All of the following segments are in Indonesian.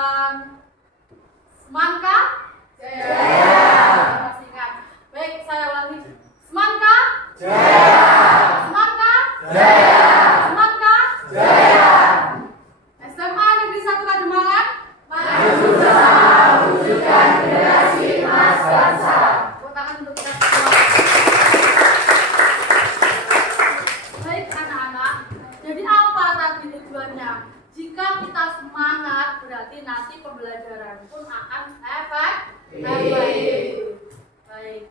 depan. Semangka? Jaya. Masih ingat. Baik, saya ulangi. Semangka? Jaya. Semangka? Jaya. Semangka? Jaya. SMA Negeri 1 Kademangan? Maju bersama wujudkan generasi emas bangsa. Tepuk tangan untuk kita semua. Baik anak-anak, jadi apa tadi tujuannya? Jika kita semangat, berarti nanti pembelajaran pun akan efektif. Baik,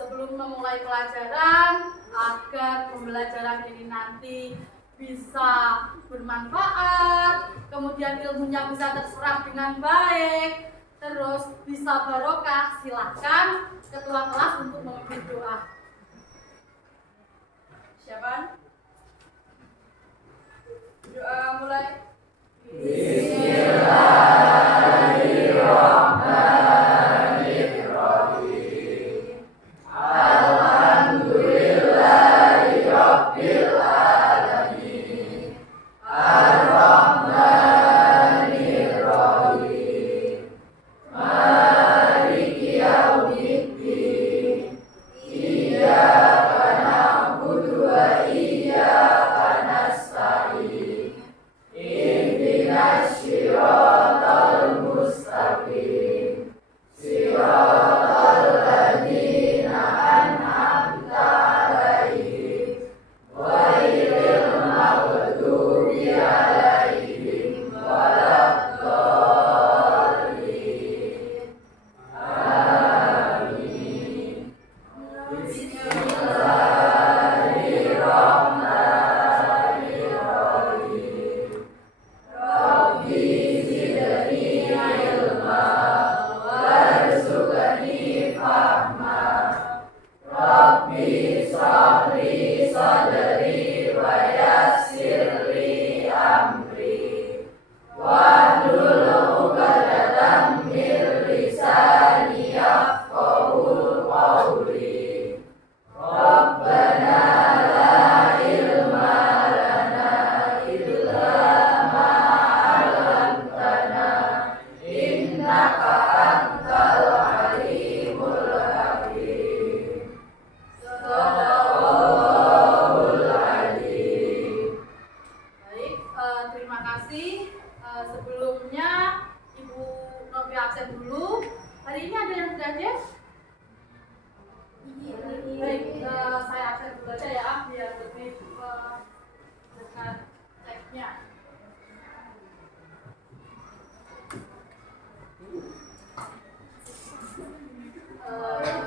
sebelum memulai pelajaran, agar pembelajaran ini nanti bisa bermanfaat, kemudian ilmunya bisa terserap dengan baik, terus bisa barokah, silakan ketua kelas untuk memimpin doa. Siapa? Doa mulai. Bismillahirrahmanirrahim. Alhamdulillahirabbil alamin. Ar-Rahmanir-Rahim. Maliki yaumiddin. Iyyaka na'budu wa iyyaka nasta'in. Ihdinas siratal mustaqim. Siratal ladzina an'amta 'alaihim ghairil maghdubi 'alaihim waladdallin. Amin. Bismillahirrahmanirrahim. Rabbi zidni ilma warzuqni fahma. Rabbi shrahli sadri wa yassirli amri. Wahlul 'uqdatam min lisani yafqahu qawli. Rabbana la ilma lana illa ma 'allamtana innaka antal alimul hakim. Shadaqallahul adzim. Baik, terima kasih. Sebelumnya Ibu Novi absen dulu. Hari ini ada yang tidak hadir? Baik, saya absen dulu aja ya, biar lebih dekat teksnya. Eh,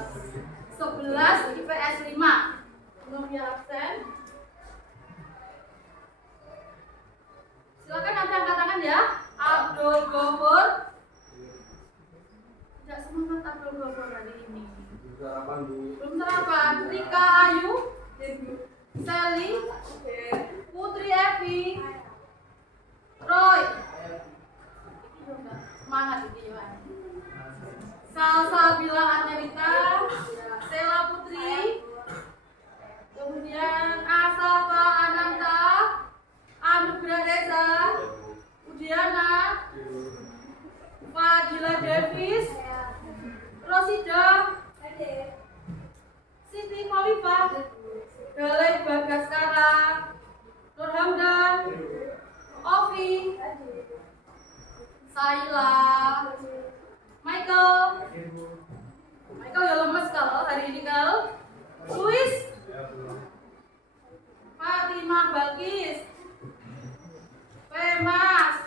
11 IPS 5. Novi absen. Silakan nanti angkat tangan ya. Abdul Ghafur. Tidak semangat Abdul Ghafur hari ini. Belum sarapan. Rika Ayu. Sally. Putri Evi. Roy. Semangat ini Yohan. Salsabila Anelita. Sela Putri. Kemudian Asafa Ananta. Anugrah Reza, Udiana, Fadila Davis, Rosida, Siti Khalifah, Galih Bagaskara, Nur Hamdan, Ovi, Saila, Michael ya lemes kalau hari ini kalau Luis, Fatimah Balkis, Mas,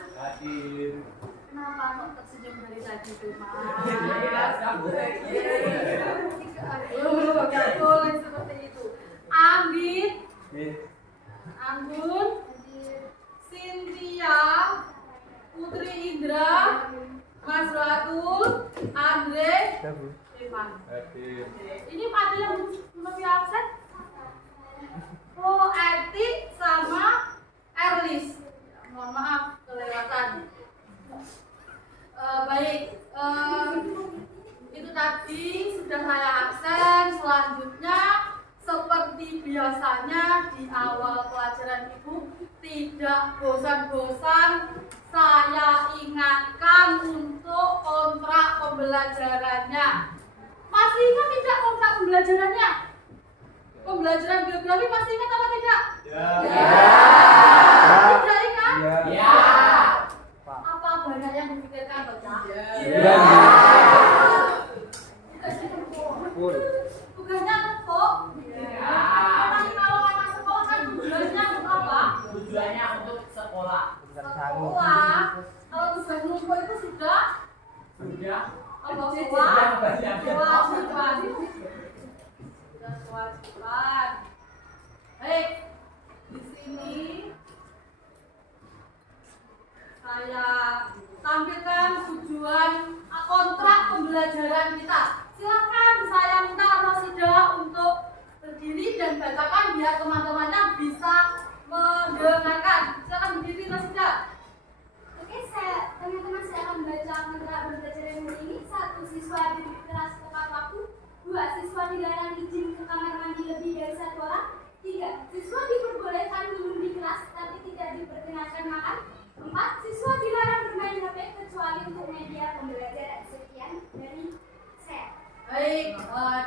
kenapa kok tersenyum dari tadi tuh Mas? Gak boleh seperti itu. Ambit, Anggun, Cynthia, Putri Indra, Mas Ratul, Andre, Evan. Ini ada yang lebih absen? Oh, Eti sama Erlis. Mohon maaf kelewatan. Baik, itu tadi sudah saya absen. Selanjutnya seperti biasanya di awal pelajaran Ibu tidak bosan-bosan saya ingatkan untuk kontrak pembelajarannya. Masih ingat tidak kontrak pembelajarannya? Pembelajaran geografi masih ingat apa tidak? Tidak ingat? Apa banyak yang dipikirkan Bapak? Tugasnya empuk. Tapi kalau anak sekolah kan tugasnya untuk apa? Tujuannya untuk sekolah. Sekolah. Kalau tugas ngumpul itu sudah kewajiban. Sudah kewajiban. Baik, di sini saya tampilkan tujuan kontrak pembelajaran kita. Silakan saya minta Rosida untuk berdiri dan bacakan biar teman-temannya bisa mendengarkan. Silakan berdiri Rosida. Oke, teman-teman saya akan membaca kontrak pembelajaran hari ini. 1. Siswa di kelas tepat waktu. 2. Siswa dilarang izin ke kamar mandi lebih dari 1 orang. 3. Siswa diperbolehkan minum di kelas tapi tidak diperkenankan makan. 4. Siswa dilarang bermain HP kecuali untuk media pembelajaran. Sekian dari saya. Baik,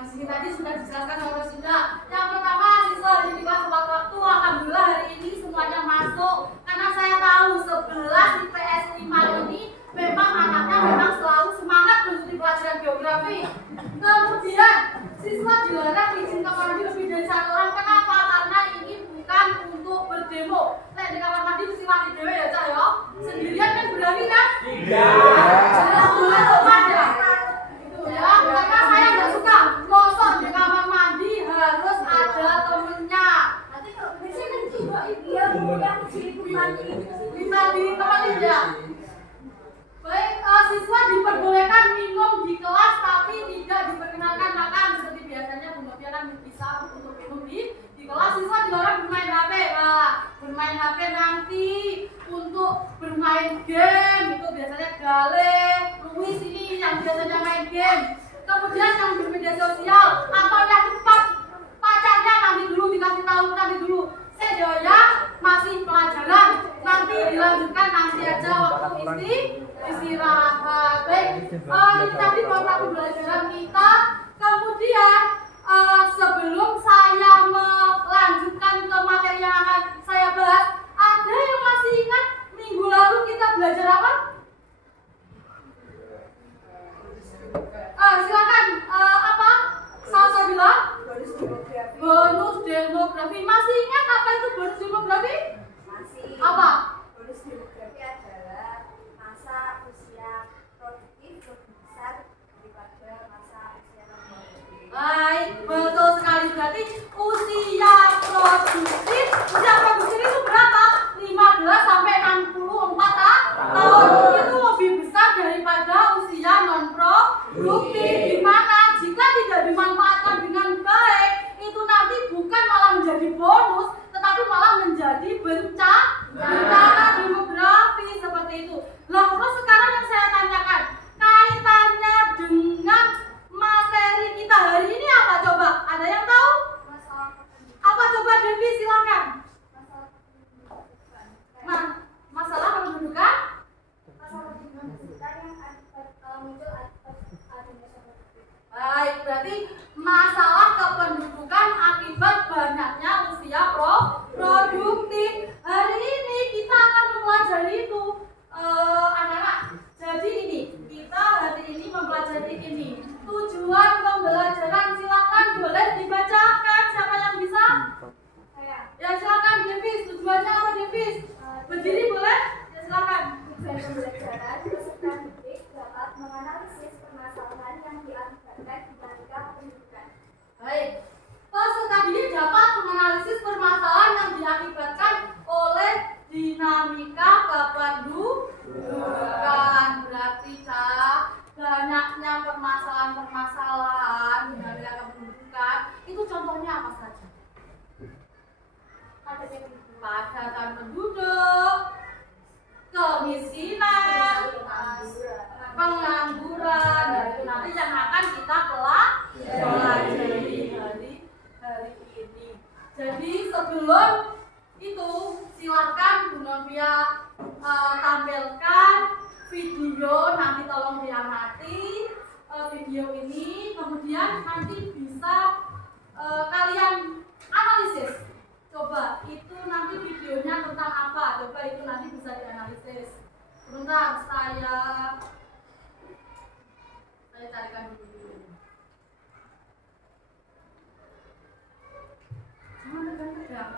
di sini tadi sudah dijelaskan oleh Rosida. Yang pertama, siswa di kelas tepat waktu. Alhamdulillah hari ini semuanya masuk karena saya tahu 11 IPS 5 ini memang anaknya memang selalu semangat mengikuti pelajaran geografi. Kemudian siswa dilarang izin kamar mandi lebih dari 1 orang. Kenapa? Karena ini bukan untuk berdemo. Nek di kamar mandi mesti mandi dewe ya Cak ya. Sendirian kan berani kan? Jangan buat teman ya. Itu ya. Karena saya nggak suka mosok di kamar mandi harus ada temennya. Nanti kalau bisa nanti dia yang mandi Bisa ditemani ya. Baik, siswa diperbolehkan minum di kelas tapi tidak diperkenankan makan seperti biasanya Bu Novia kan bisa untuk minum di kelas. Siswa dilarang bermain HP. Bermain HP nanti untuk bermain game itu biasanya Gale, Luis ini yang biasanya main game. Kemudian yang bermedia sosial atau yang cepat pacarnya nanti dulu dikasih tahu nanti dulu. Sedoya masih pelajaran nanti dilanjutkan nanti aja waktu istirahat. Baik, ini tadi kontrak pembelajaran kita. Kemudian sebelum saya melanjutkan ke materi yang akan saya bahas, ada yang masih ingat minggu lalu kita belajar apa? Silakan apa? Salsabila? Bonus demografi. Masih ingat apa itu bonus demografi? masih. Apa? Bonus demografi adalah masa usia produktif lebih besar daripada masa usia non-produktif. Baik, betul sekali. Berarti usia produktif itu berapa? 15 sampai 64 tahun. Itu lebih besar daripada usia non produktif. Di mana jika tidak dimanfaatkan dengan baik, itu nanti bukan malah menjadi bonus, tetapi malah menjadi bencana demografi seperti itu. Lah, terus sekarang yang saya tanyakan, kaitannya dengan materi kita hari ini apa coba? Ada yang tahu? Masalah Apa coba Devi silakan. masalah Masalah kependudukan? pendidikan yang muncul adanya produktif. Baik, berarti masalah kependudukan akibat banyaknya usia produktif. Hari ini kita akan mempelajari itu anak-anak. Jadi ini, kita hari ini mempelajari ini. Tujuan pembelajaran silakan boleh dibacakan. Siapa yang bisa? Saya Ya silakan Devis. Tujuannya apa Devis? Berdiri boleh? Ya silakan. tujuan pembelajaran peserta didik dapat menganalisis permasalahan yang diakibatkan dinamika pendidikan. Baik. Peserta didik dapat menganalisis permasalahan yang diakibatkan oleh dinamika kependudukan. Berarti banyaknya permasalahan dinamika kependudukan. Itu contohnya apa saja? Padatan penduduk, kemiskinan, pengangguran. Nah, itu nanti yang akan kita pelajari hari ini. Jadi sebelum itu silakan Bu Novia tampilkan video, nanti tolong diamati video ini, kemudian nanti bisa kalian analisis. Coba itu nanti videonya tentang apa, coba itu nanti bisa dianalisis. Sebentar, saya carikan dulu. Jangan tegang-tegang.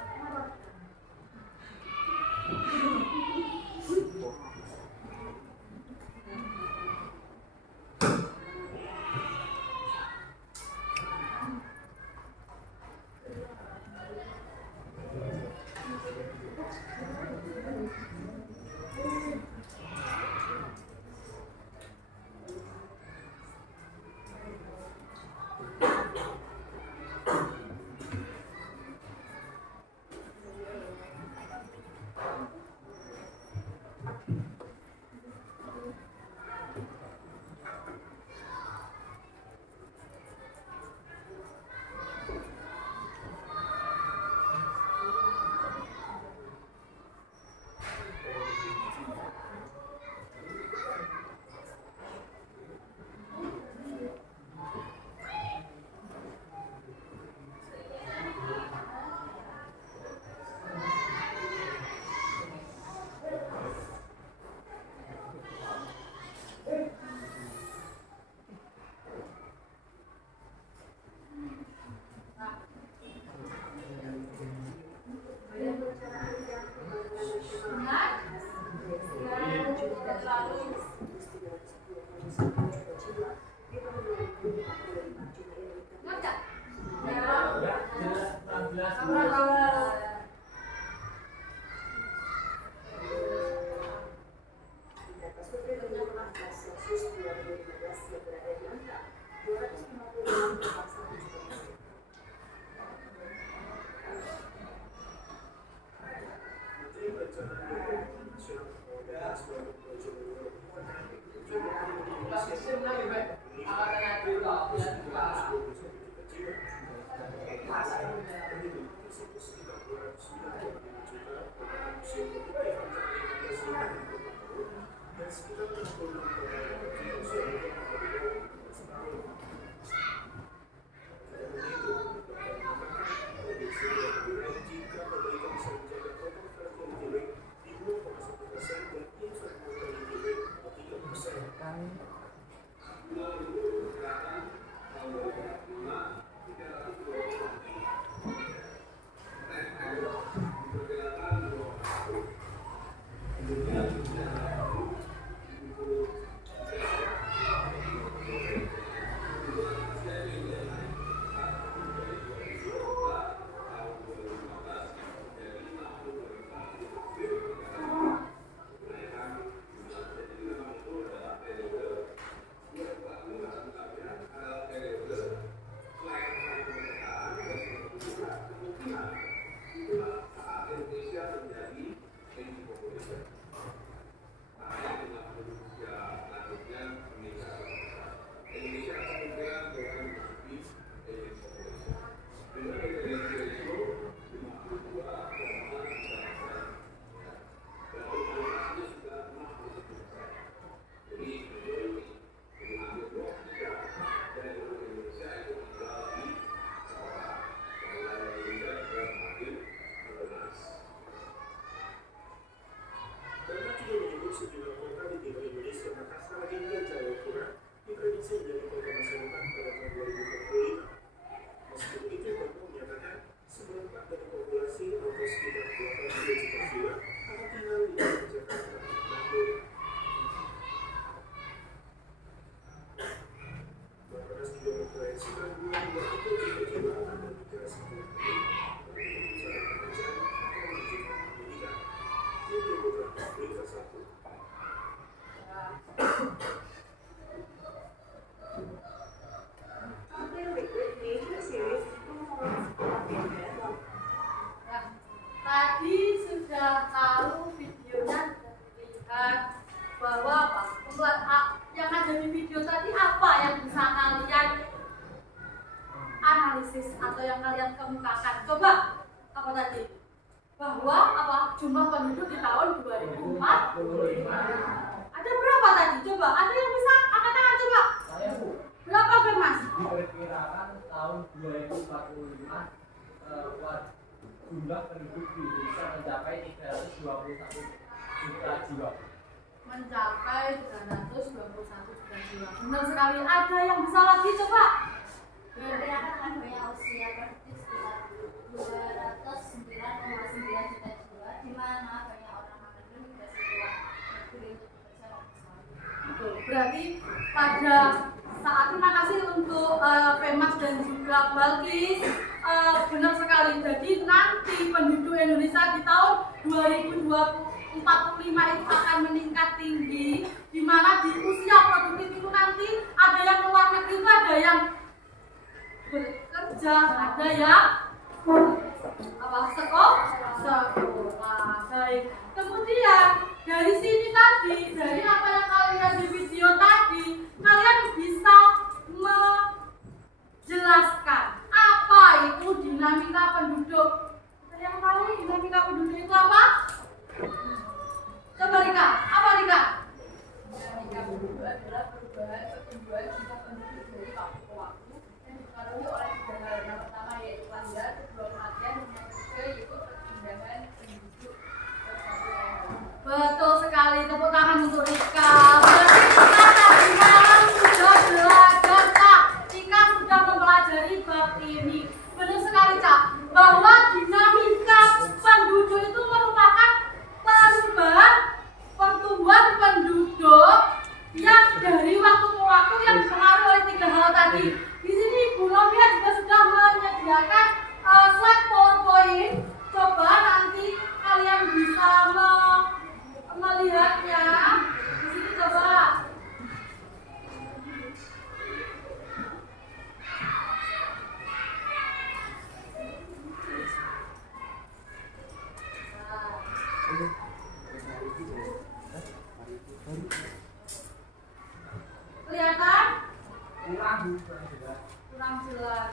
bahwa apa jumlah penduduk di tahun 2045 ada berapa tadi? Coba, ada yang bisa angkat tangan coba. Saya Bu, Berapa Mas? diperkirakan tahun 2045 jumlah penduduk di Indonesia mencapai 321 juta jiwa. Mencapai 321 juta jiwa. Benar sekali. Ada yang bisa lagi coba? Diperkirakan akan banyak usia produktif sekitar 209,9 juta jiwa, di mana banyak orang mengandung migrasi keluar negeri untuk bekerja dan bersekolah. Betul. Berarti pada saat terima kasih untuk Femas dan juga Balkis. Benar sekali. Jadi nanti penduduk Indonesia di tahun 2045 itu akan meningkat tinggi, di mana di usia produktif itu nanti ada yang keluar negeri itu ada yang bekerja, ada yang sekolah. Baik. Kemudian dari sini tadi, dari apa yang kalian lihat di video tadi, kalian bisa menjelaskan apa itu dinamika penduduk. Ada yang tahu dinamika penduduk itu apa? Coba Rika, apa Rika? Dinamika penduduk adalah perubahan pertumbuhan jumlah penduduk dari waktu ke waktu yang dipengaruhi oleh tiga hal. Yang pertama yaitu kelahiran, kedua kematian, dan yang ketiga yaitu perpindahan penduduk ke suatu daerah. Betul sekali, tepuk tangan untuk Rika. Berarti kita tadi malam sudah belajar, Kak. Rika sudah mempelajari bab ini. Benar sekali, Cak, bahwa dinamika penduduk itu merupakan perubahan pertumbuhan penduduk yang dari waktu ke waktu yang dipengaruhi oleh tiga hal tadi. Di sini Ibu Novia juga sudah menyediakan slide PowerPoint. Coba nanti kalian bisa melihatnya. Di sini coba. Kelihatan? Kurang jelas.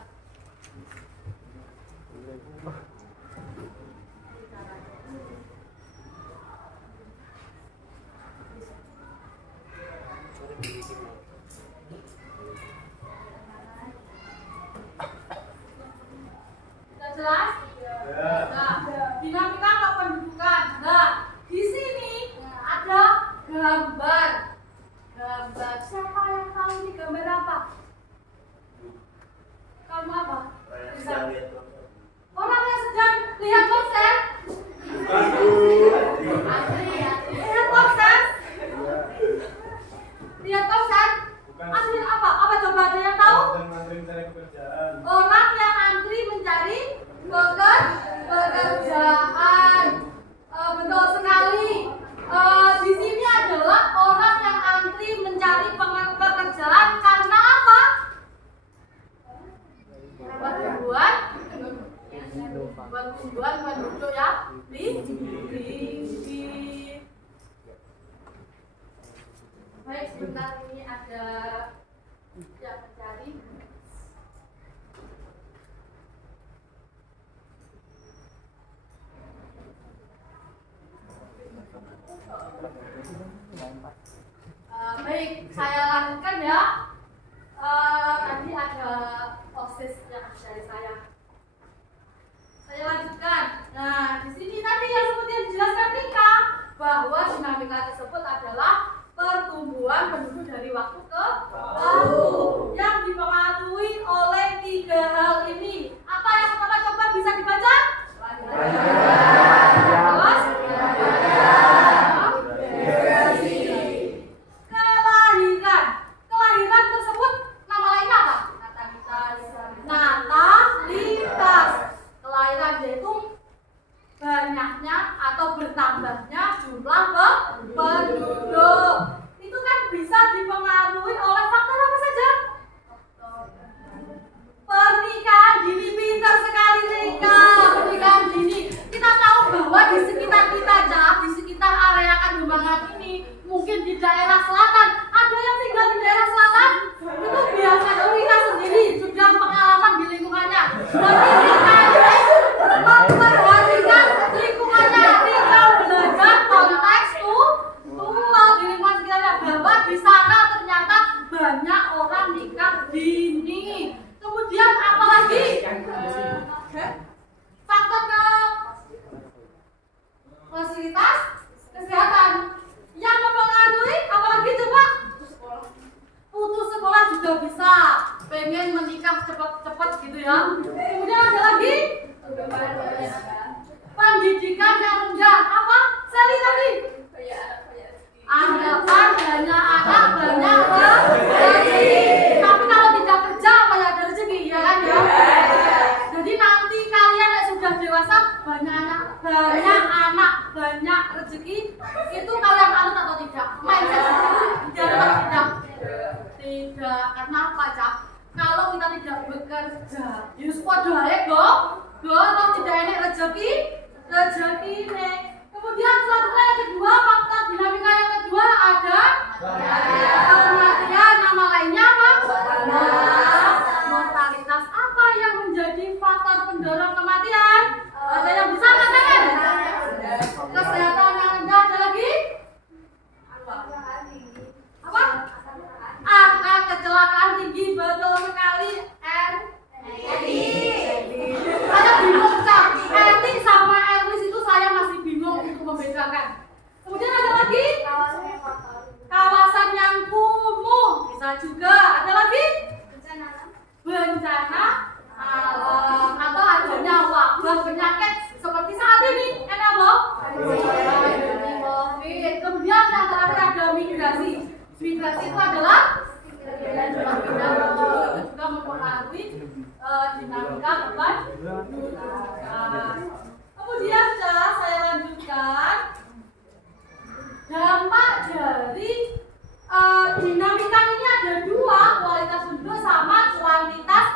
Sudah jelas? Nah, dinamika kependudukan. Nah, di sini ada gambar. Gambar. Siapa yang tahu ini gambar apa? Kamu apa? Orang yang sedang lihat konser? Lihat konser? Lihat konser? Antri apa? Apa coba ada yang tahu? Orang yang antri mencari pekerjaan. Betul sekali. Di sini adalah orang yang antri mencari pekerjaan karena apa? Pertumbuhan penduduk yang tinggi. Baik, sebentar ini ada yang mencari. Baik, saya lanjutkan ya. Tadi ada OSIS yang dari saya. Saya lanjutkan. Nah, di sini tadi yang seperti yang dijelaskan Rika, bahwa dinamika tersebut adalah pertumbuhan penduduk dari waktu ke waktu yang dipengaruhi oleh tiga hal ini. Apa yang pertama coba bisa dibaca? Kelahiran. Kelahiran tersebut nama lainnya apa? Natalitas. Kelahiran yaitu banyaknya atau bertambahnya jumlah penduduk. Itu kan bisa dipengaruhi ya. Kemudian ada lagi pendidikan yang rendah. Apa? Sally tadi. Anggapan banyak anak banyak rezeki. Tapi kalau tidak kerja apa ya ada rezeki, ya kan ya? Jadi nanti kalian yang sudah dewasa banyak anak banyak rezeki itu kalian anut atau tidak? Mindset itu atau tidak? Tidak, karena apa Cak? Kalau kita tidak bekerja, yus podo ae go tidak enak rezeki nih. Kemudian selanjutnya yang kedua, faktor dinamika yang kedua ada kematian, nama lainnya apa? Mortalitas. Apa yang menjadi faktor pendorong kematian? Ada yang bisa katakan? Kesehatan yang rendah, ada lagi? Apa? Angka kecelakaan tinggi, betul sekali. Ada bingung Cak, Eti sama Erwis itu saya masih bingung untuk membedakan. Kemudian ada lagi kawasan yang kumuh, bisa juga. Ada lagi bencana alam atau adanya wabah penyakit seperti saat ini, enak loh. COVID. Kemudian yang terakhir ada migrasi. Migrasi itu adalah juga mempengaruhi dinamika kependudukan. Kemudian saya lanjutkan dampak dari dinamika ini ada dua, kualitas penduduk sama kuantitas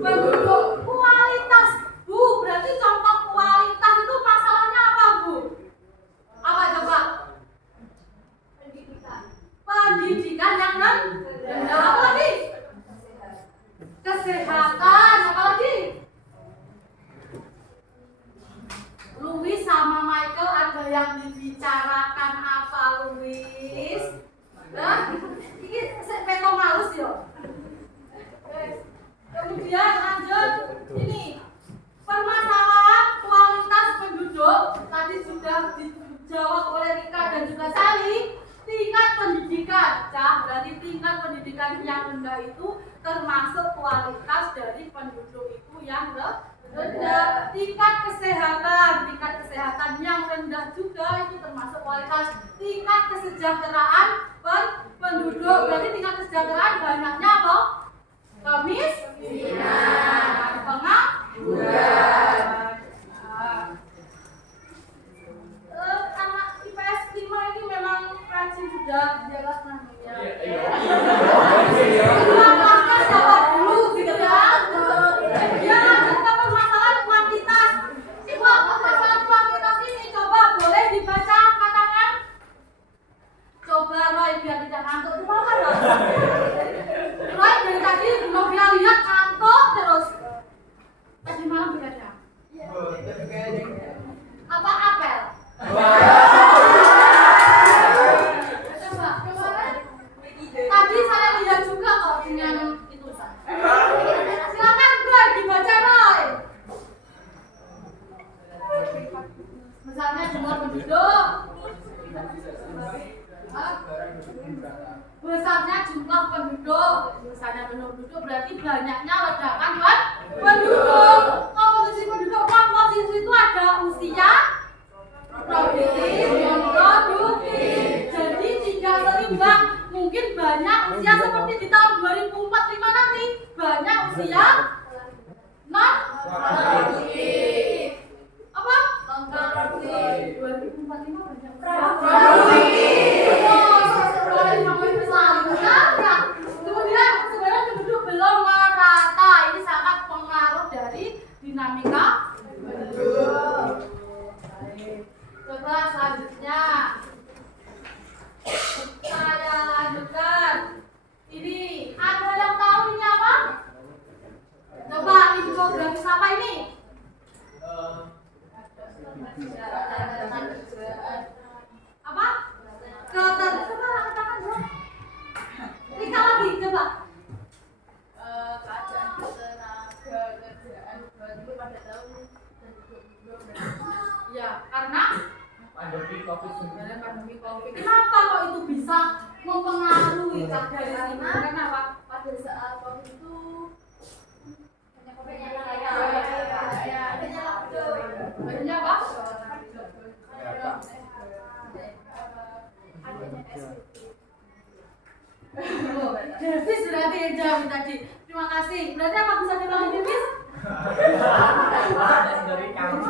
penduduk. Kualitas, Bu, berarti contoh kualitas itu masalahnya apa, Bu? Apa coba? Pendidikan yang rendah. Apa lagi? Kesehatan. Apa lagi? Louis sama Michael ada yang dibicarakan apa, Louis? Ini peto malus ya. Kemudian lanjut ini permasalahan kualitas penduduk tadi sudah dijawab oleh Rika dan juga Sally. Tingkat pendidikan, Cak, berarti tingkat pendidikan yang rendah itu termasuk kualitas dari penduduk itu yang rendah. Tingkat kesehatan yang rendah juga itu termasuk kualitas. Tingkat kesejahteraan penduduk, berarti tingkat kesejahteraan banyaknya apa? Kemiskinan, pengangguran. Anak IPS 5 ini memang rajin sudah jelas namanya. Kelasnya siapa dulu gitu ya? Dia lanjut ke permasalahan kuantitas. Permasalahan kuantitas ini coba boleh dibaca katakan. Coba Roy biar tidak ngantuk. Gimana Roy? Roy dari tadi Novia lihat ngantuk terus. Tadi malam begadang. Apa apel? Tadi saya lihat juga kok dengan itu. Silakan Roy dibaca Roy. Misalnya jumlah penduduk. Besarnya jumlah penduduk. Besarnya penduduk berarti banyaknya ledakan penduduk. Komposisi penduduk, komposisi itu ada usia, produktif, non-produktif. Jadi tidak seimbang. Mungkin banyak usia seperti di tahun 2045 nanti banyak usia non-produktif. Apa? Non-produktif. 2045 banyak kemudian sebenarnya penduduk belum merata. Ini sangat pengaruh dari dinamika penduduk. Coba selanjutnya saya lanjutkan. Ini ada yang tahu ini apa? Coba infografis apa ini? Apa? Katakan dong. Rika lagi coba. Keadaan tenaga kerjaan baru pada tahun 2020. Ya, karena pandemi COVID-19. Kenapa kok itu bisa mempengaruhi Cak dari sini? Kenapa? Pada saat COVID itu Aduh, Davis berarti yang jawab tadi. Terima kasih. Berarti apa bisa diulangi Davis? Dari kamu.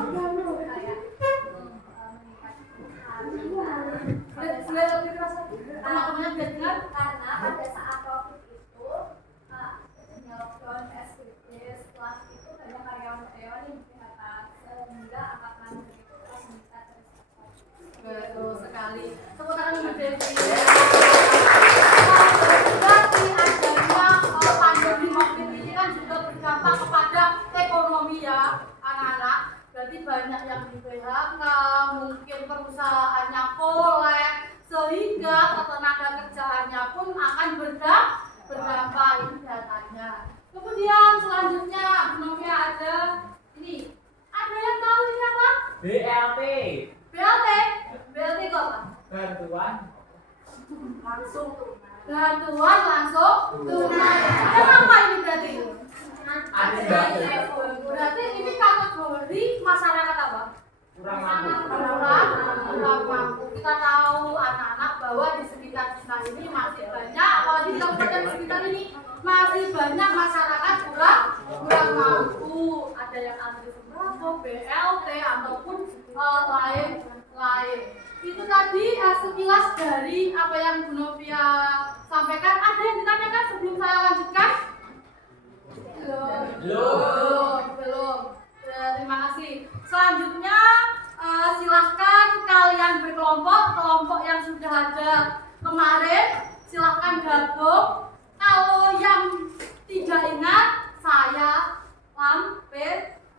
Boleh lebih keras lagi? Teman-temannya biar dengar. Karena pada saat COVID itu lockdown SBB setelah itu banyak karyawan-karyawan yang PHK sehingga angkatan itu terus meningkat terus. Betul sekali. Tepuk tangan untuk Davis. Berarti adanya pandemi COVID ini kan juga berdampak kepada ekonomi ya anak-anak. Berarti banyak yang di PHK, mungkin perusahaannya kolek, sehingga ketenaga kerjaannya pun akan berdampak ini datanya. Kemudian selanjutnya Novia ada ini. Ada yang tahu ini apa? BLT. BLT. BLT itu apa? Bantuan. Langsung bantuan langsung tunai. Kenapa ini berarti? Berarti ini kategori masyarakat apa? Kurang mampu. Kurang mampu. Kita tahu anak-anak bahwa di sekitar kita ini masih banyak, apalagi di kabupaten di sekitar ini masih banyak masyarakat kurang mampu. Ada yang antri sembako, BLT ataupun lain. Itu tadi sekilas dari apa yang Bu Novia sampaikan. Ada yang ditanyakan sebelum saya lanjutkan? Belum. Terima kasih. Selanjutnya silahkan kalian berkelompok yang sudah ada kemarin silahkan gabung. Kalau yang tidak ingat saya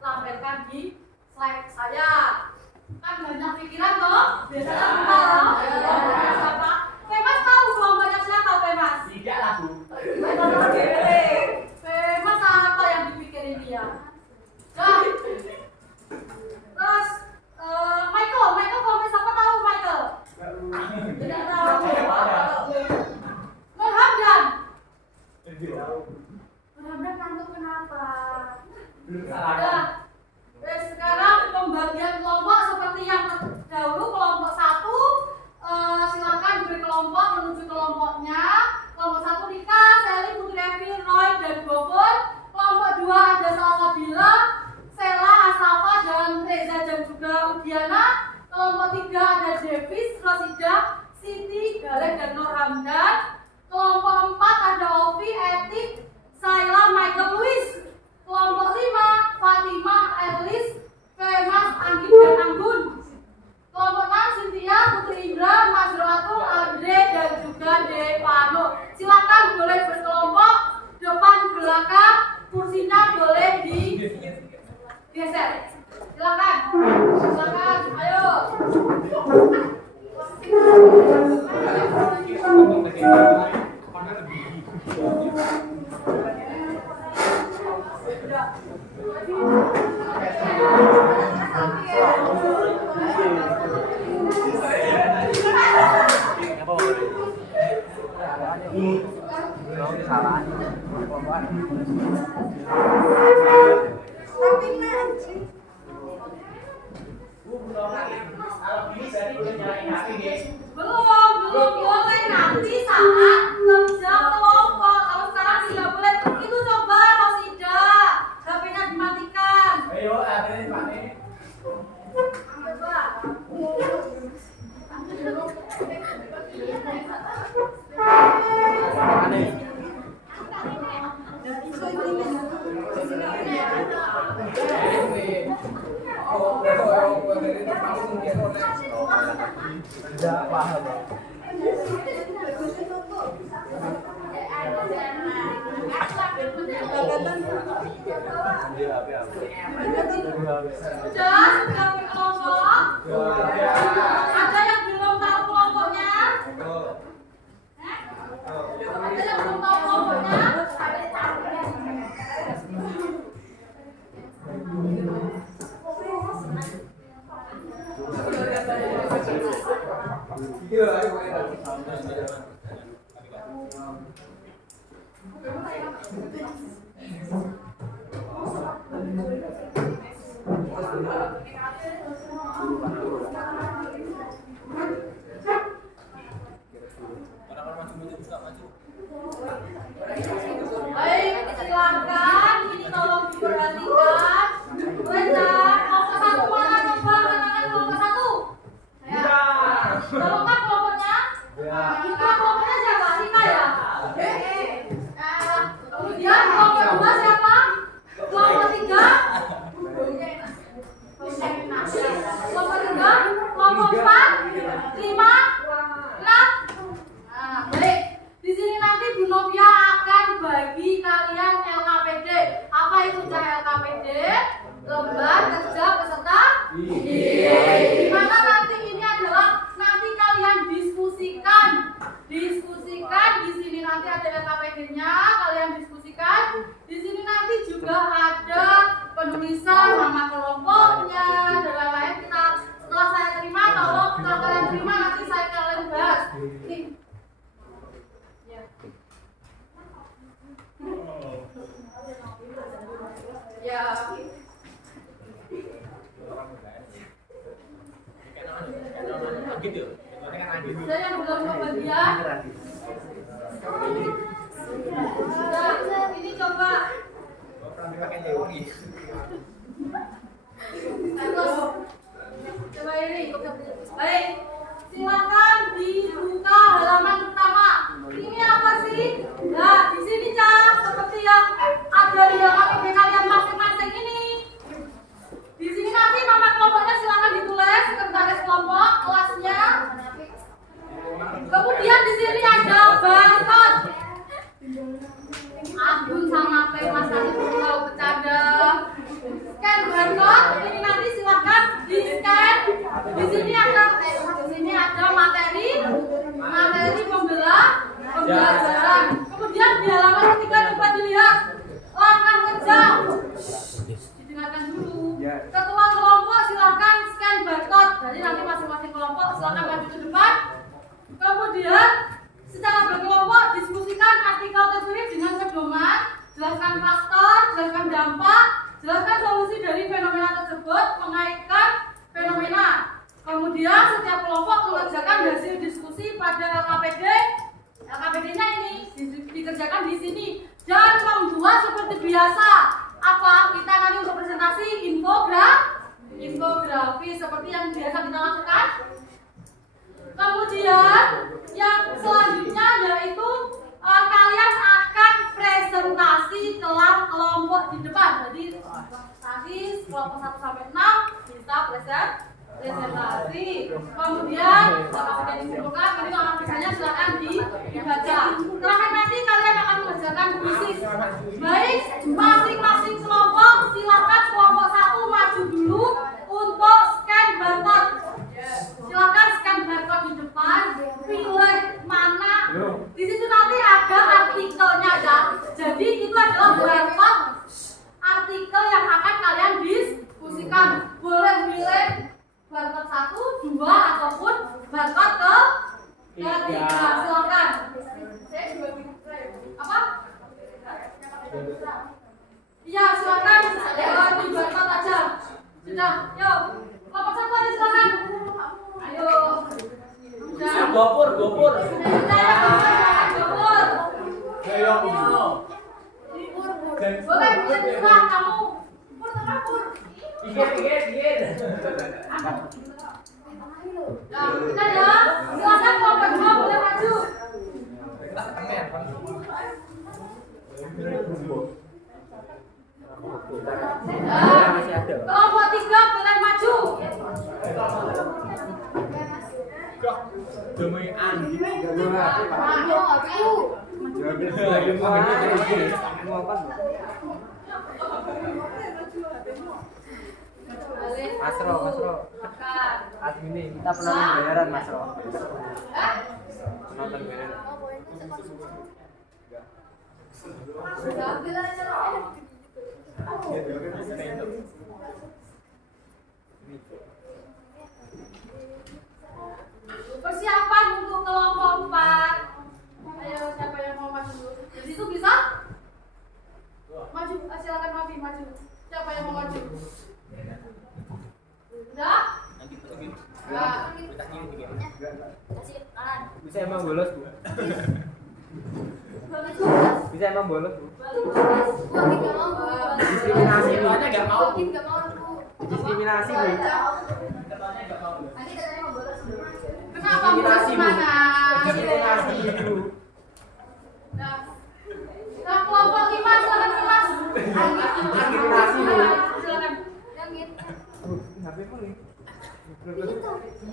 lampirkan di slide saya. Kan banyak pikiran toh? Biasanya siapa? Pemas tahu kelompoknya siapa Pemas? Tidak lah Bu. Pemas apa yang dipikirin dia? Nah, terus Michael kelompok siapa tahu Michael? Tidak tahu. Merhamdan kantor kenapa? Belum Nah, salah. sekarang pembagian kelompok seperti yang dahulu. Kelompok 1 silakan berkelompok menuju kelompoknya. Kelompok 1 Rika, Sally, Putri Evi, Roy, dan Bobon. Kelompok 2 ada Salsabila, Sela, Asafa, dan Reza dan juga Udiana. Kelompok 3 ada Davis, Rosida, Siti, Galeh, dan Nur Hamdan. Kelompok 4 ada Ovi, Etik, Saila, Michael, Luis. Kelompok 5 Fatimah, Elis, Femas, Anggit, dan Anggun. Kelompok 6 Cynthia, Putri Indra, Mas Roatul, Andre, dan juga Devano. Silakan boleh berkelompok, depan belakang, kursinya boleh digeser. Silakan, ayo. Belum boleh nanti saat kerja kelompok. Kalau sekarang tidak boleh. Itu coba Rosida, HP-nya dimatikan. Ayo, ada di mana? Coba. Sudah berkelompok? Ada yang belum tahu kelompoknya? Ada yang belum tahu kelompoknya? Baik, silakan. Ini tolong diperhatikan. Belajar kelompok satu mana coba katakan kelompok satu. Ya. Tolong kan kelompoknya? Ya. Kita kelompoknya siapa? Rika ya. Kemudian kelompok dua siapa? Kelompok tiga. Kelompok tiga, kelompok empat, lima, enam. Nah, baik. Di sini nanti Bu Novia akan bagi kalian LKPD. Apa itu LKPD? Lembar kerja peserta didik. Dimana nanti ini adalah nanti kalian diskusikan. Diskusikan di sini nanti ada LKPD-nya, kalian diskusikan. Di sini nanti juga ada penulisan nama kelompoknya dan lain-lain. Kita setelah saya terima, kalau setelah kalian terima nanti saya kalian bahas. Nih. Ya. Saya yang belum kebagian. Nah, ini coba. Terus, coba ini. Baik, silakan dibuka halaman pertama. Ini apa sih? Nah, di sini Cak, seperti yang ada di LKPD kalian masing-masing ini. Di sini nanti nama kelompoknya silakan ditulis, sekretaris kelompok, kelasnya. Kemudian di sini ada barcode. Ampun sama P Mas tadi mau bercanda. Scan barcode. Ini nanti silakan di scan. Di sini ada materi pembelajaran. Kemudian di halaman ketiga coba dilihat langkah kerja. Didengarkan dulu. Ketua kelompok silakan scan barcode. Jadi nanti masing-masing kelompok silakan maju ke depan. Kemudian secara berkelompok diskusikan artikel tersebut dengan pedoman, jelaskan faktor, jelaskan dampak, jelaskan solusi dari fenomena tersebut, mengaitkan fenomena. Kemudian setiap kelompok mengerjakan hasil diskusi pada LKPD-nya ini dikerjakan di sini dan membuat seperti biasa. Apa kita nanti untuk presentasi infografi seperti yang biasa kita lakukan. Kemudian yang selanjutnya yaitu kalian akan presentasi kelompok di depan. Jadi tadi kelompok 1 sampai 6 bisa presentasi. Kemudian sudah dikumpulkan, ini nama misalnya silakan dibaca. Terakhir nanti kalian akan mengerjakan kuisis. Baik, masing-masing kelompok silakan kelompok 1 maju dulu untuk scan barcode. Silakan scan barcode di depan, pilih mana. Di situ nanti ada artikelnya ya. Jadi itu adalah barcode artikel yang akan kalian diskusikan. Boleh pilih barcode 1, 2 ataupun barcode ketiga. Silakan. Apa? Iya, silakan di barcode aja. Sudah, yuk. Kelompok 1 ada silakan. Ayo. Sudah. Gopur. Gopur. Boleh terserah kamu. Pur. Pikir. Nah, kita ya. Silakan kelompok 2 boleh maju. Kelompok 3 boleh maju. Demi Andi. Masro. Admin kita penonton bayaran Masro. Penonton bayaran. Persiapan untuk kelompok 4. Ayo, siapa yang mau maju dulu? Di situ bisa? Maju, silakan maju. Siapa yang mau maju? Udah? Nah. Bisa emang bolos, Bu. Belum itu. Bisa emang bolos, Bu. Mungkin nggak mau. Diskriminasi itu aja nggak mau. Mungkin nggak mau aku. Diskriminasi, Bu. Nanti katanya mau bolos. Kenapa bolos Diskriminasi, Bu. mana? Diskriminasi itu. Nah, kelompok 5 silakan kelas. Diskriminasi, Bu. Silakan. Yang gitu. HP pun nih.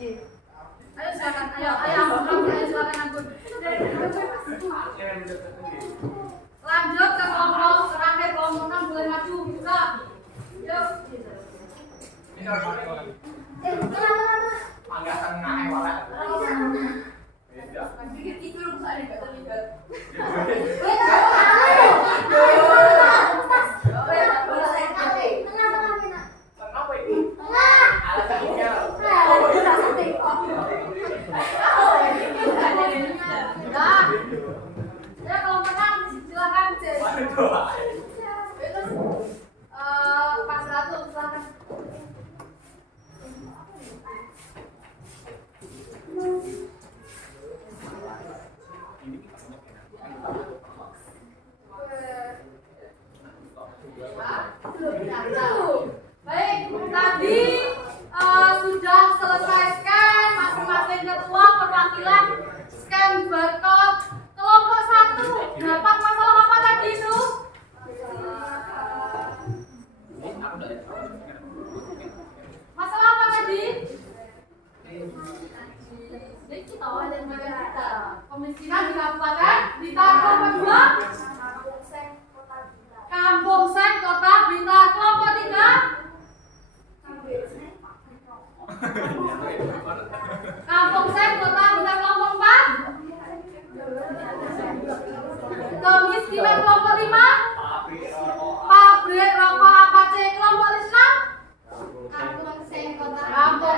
Iya. Ayo silakan. Ayo silakan Anggun. Lanjut ke kelompok terakhir, kelompok 6 boleh maju buka. Yuk. Agak tengah ya, Pak. Dikit itu lu bisa nggak terlibat. Kenapa ini? Alasannya. Nah. Ya kelompok 6 silakan. Waduh. Pak Ratu silakan. Baik, tadi sudah selesai scan masing-masing ketua perwakilan scan barcode kelompok 1. Dapat masalah apa tadi itu? Masalah apa tadi? Jadi kita ada kita. Kemiskinan di kabupaten Blitar kelompok 2. Kampung Sen Kota Blitar kelompok 3. Kampung Sen Kota Blitar kelompok 4. Kemiskinan kelompok 5. Pabrik rokok Apache kelompok 6. Kampung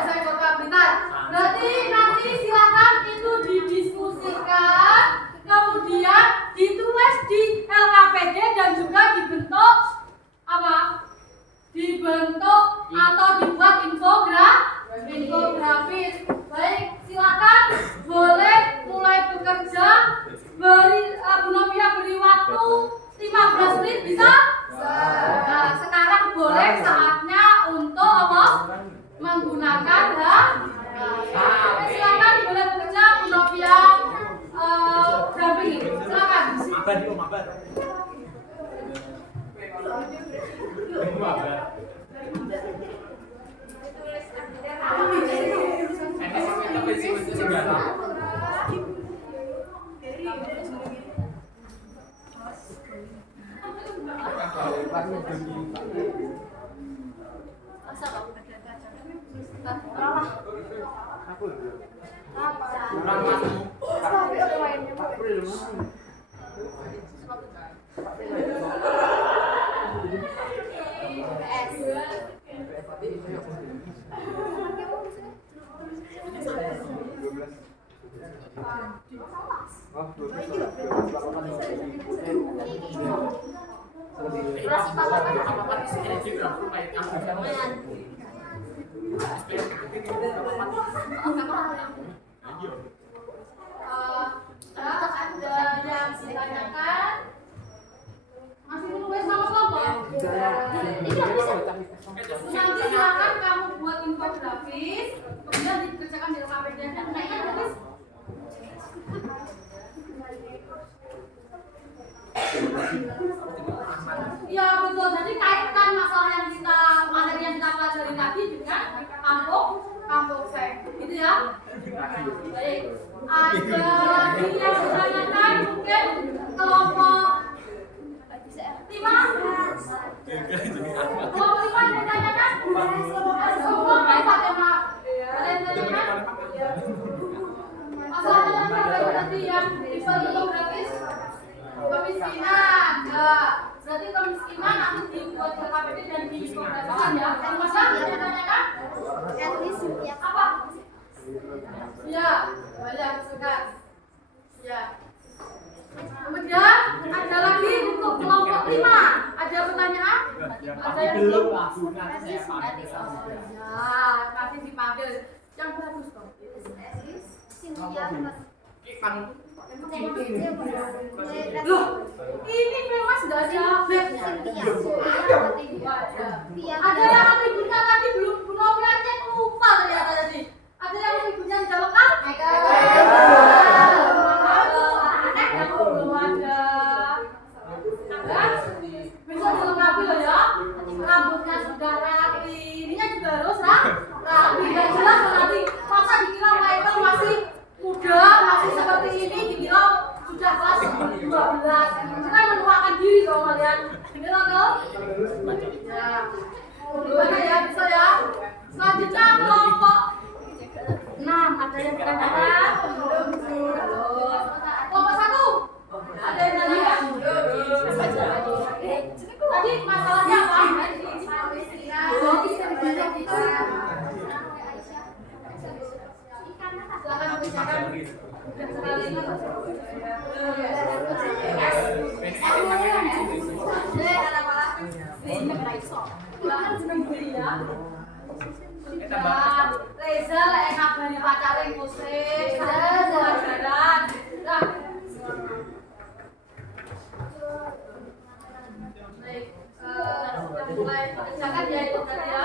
Sen Kota Blitar. Berarti nanti silakan itu didiskusikan, kemudian ditulis di LKPD dan juga dibentuk apa? Dibentuk atau dibuat infografis. Baik, silakan boleh mulai bekerja. Bu Novia beri waktu 15 menit bisa? Nah, sekarang boleh saatnya untuk apa? Menggunakan silakan boleh bekerja Bu Novia dampingi. Silakan. Mabar yuk, mabar. Ada yang ditanyakan? Masih menulis nama kelompok? Nanti silakan kamu buat infografis, kemudian dikerjakan di LKPD dan naikkan tulis. Ya betul, jadi kaitkan masalah yang kita materi yang kita pelajari tadi dengan kampung Sen, gitu ya. Baik, ada lagi yang ditanyakan mungkin kelompok 5? Kelompok 5 yang ditanyakan? Semua kayak tema. Ada yang ditanyakan? Masalahnya tadi yang dibentuk gratis kemiskinan. Berarti kemiskinan nanti dibuat ke KPD dan diinformasikan ya. Mas yang ditanyakan? Apa? Ya, banyak suka. Ya. Kemudian ada lagi untuk kelompok 5. Ada pertanyaan? Ada yang belum? Ya, pasti dipanggil. Yang bagus dong. Loh, Ini famous nggak ada babnya. Iya. Ada yang atributnya tadi belum cek lupa ternyata tadi. Ada yang atributnya tidak lengkap. Yang belum ada. Ada. Bisa dilengkapi loh ya. Rambutnya sudah rapi. Ininya juga harus rapi. Gak jelas loh nanti. Masa dikira Michael masih muda, masih seperti ini dikira sudah kelas 12. Kita menuakan diri dong kalian. Ini loh. Ya. Gimana ya, bisa ya? Selanjutnya kelompok 6, ada yang berkata kelompok 1 ada yang nanya tadi masalahnya apa? Silakan bicarakan sekali ini. Reza lek ngabari pacare musik, pelajaran. Nah. Baik, sudah mulai pekerjaan ya itu tadi ya.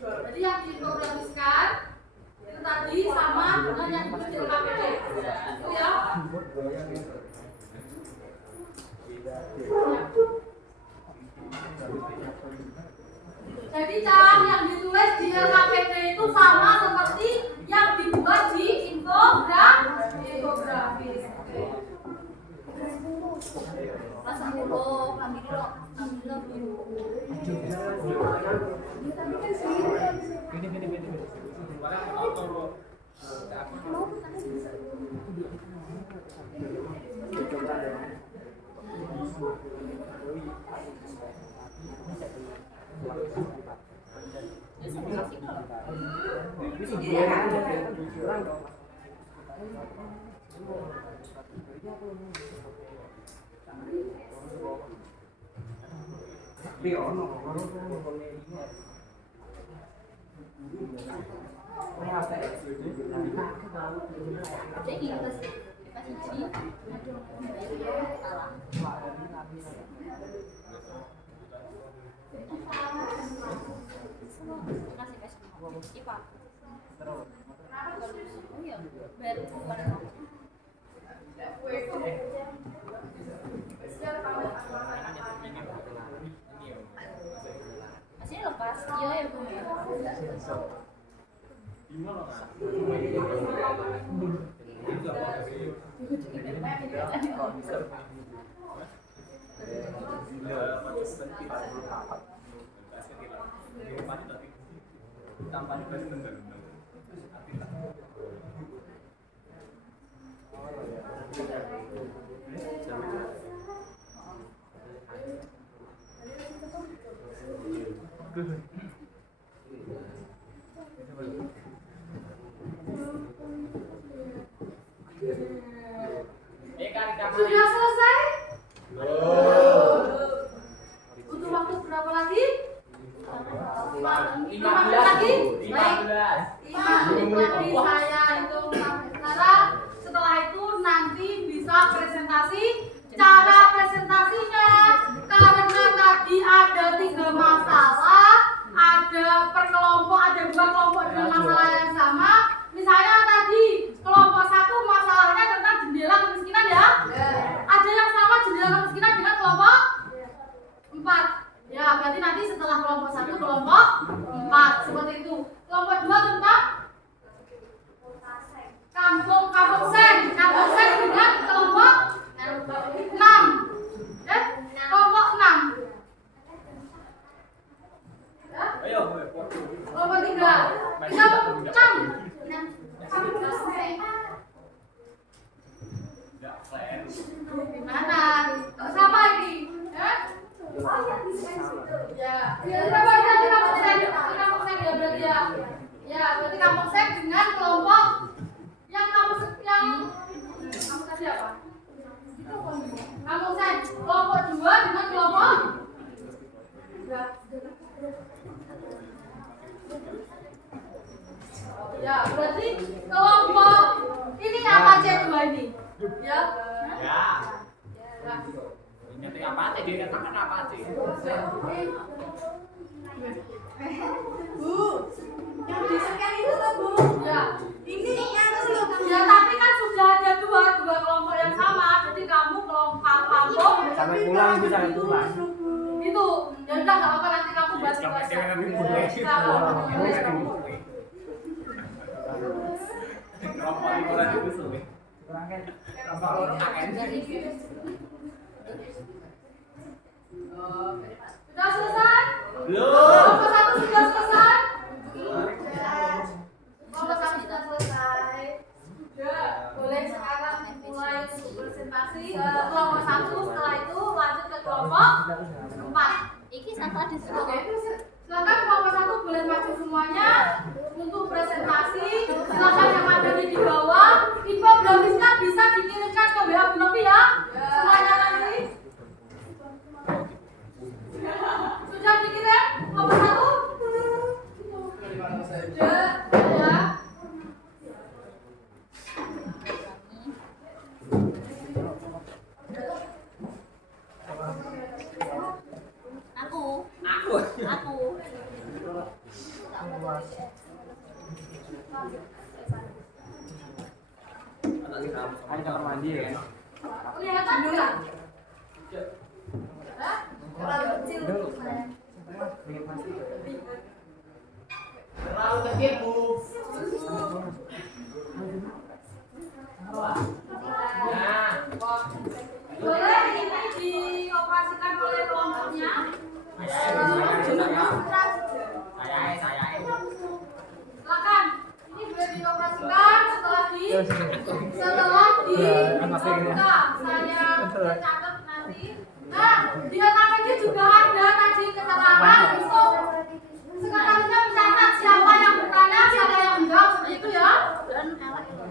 Jadi yang diprogramisikan itu tadi sama dengan yang dibuat di KPD. Itu ya. Jadi cara yang ditulis di LKPD itu sama seperti yang dibuat di infografis. Pasang dulu, ambil dulu. Iya ya Bu. Sudah selesai? Butuh waktu berapa lagi? 5 menit lagi? Baik. 5 menit lagi saya hitung sampai sekarang. Setelah itu nanti bisa presentasi. Cara presentasinya karena tadi ada 3 masalah, ada per kelompok, ada 2 kelompok dengan masalah yang sama. Misalnya tadi kelompok 1 masalahnya tentang jendela kemiskinan ya. Ada yang sama jendela kemiskinan dengan kelompok 4. Ya, berarti nanti setelah kelompok 1 kelompok 4 seperti itu. Kelompok 2 tentang kampung sen dengan kelompok 6. Kelompok 6. Ya? Ayo, Kelompok 3. Kita 6. Gimana? Sama ini? Ya? Ya, berapa berarti kampung sen ya berarti ya. Ya, berarti kampung sen dengan kelompok yang kamu tadi apa? Kampung sen kelompok 2 dengan kelompok ya, berarti kelompok ini apa C2 ini? Ya. Ya. Ngerti apa aja dia katakan apa aja. Bu, yang di-scan itu loh Bu. Ya. Ini yang loh. Ya, tapi kan sudah ada dua kelompok yang sama. Jadi kamu kelompok kampung Sampai pulang itu sampai pulang. itu. Ya udah enggak apa-apa nanti kamu bahas bahasa. Kelompok liburan itu sulit. Kelompok loro kakek. Sudah selesai? Belum. Kelompok 1 sudah selesai? Kelompok 1 sudah selesai. Sudah. Boleh sekarang mulai presentasi kelompok 1, setelah itu lanjut ke kelompok 4. Iki sampah di situ. Oke. Silakan kelompok 1 boleh maju semuanya untuk presentasi. Silakan yang ada di bawah. Infografisnya bisa dikirimkan ke WA Bu Novi ya. Semuanya nanti. Sudah dikirim kelompok 1? Sudah. Ya. Aku. Kan kamar mandi ya kan? Kelihatan enggak? Hah? Terlalu kecil, Bu. Nah, Boleh ini dioperasikan oleh kelompoknya. saya. Silakan. Ini boleh dioperasikan setelah dibuka. Saya catat nanti. Nah, di atasnya juga ada tadi keterangan untuk sekretarisnya mencatat siapa yang bertanya, siapa yang menjawab seperti itu ya.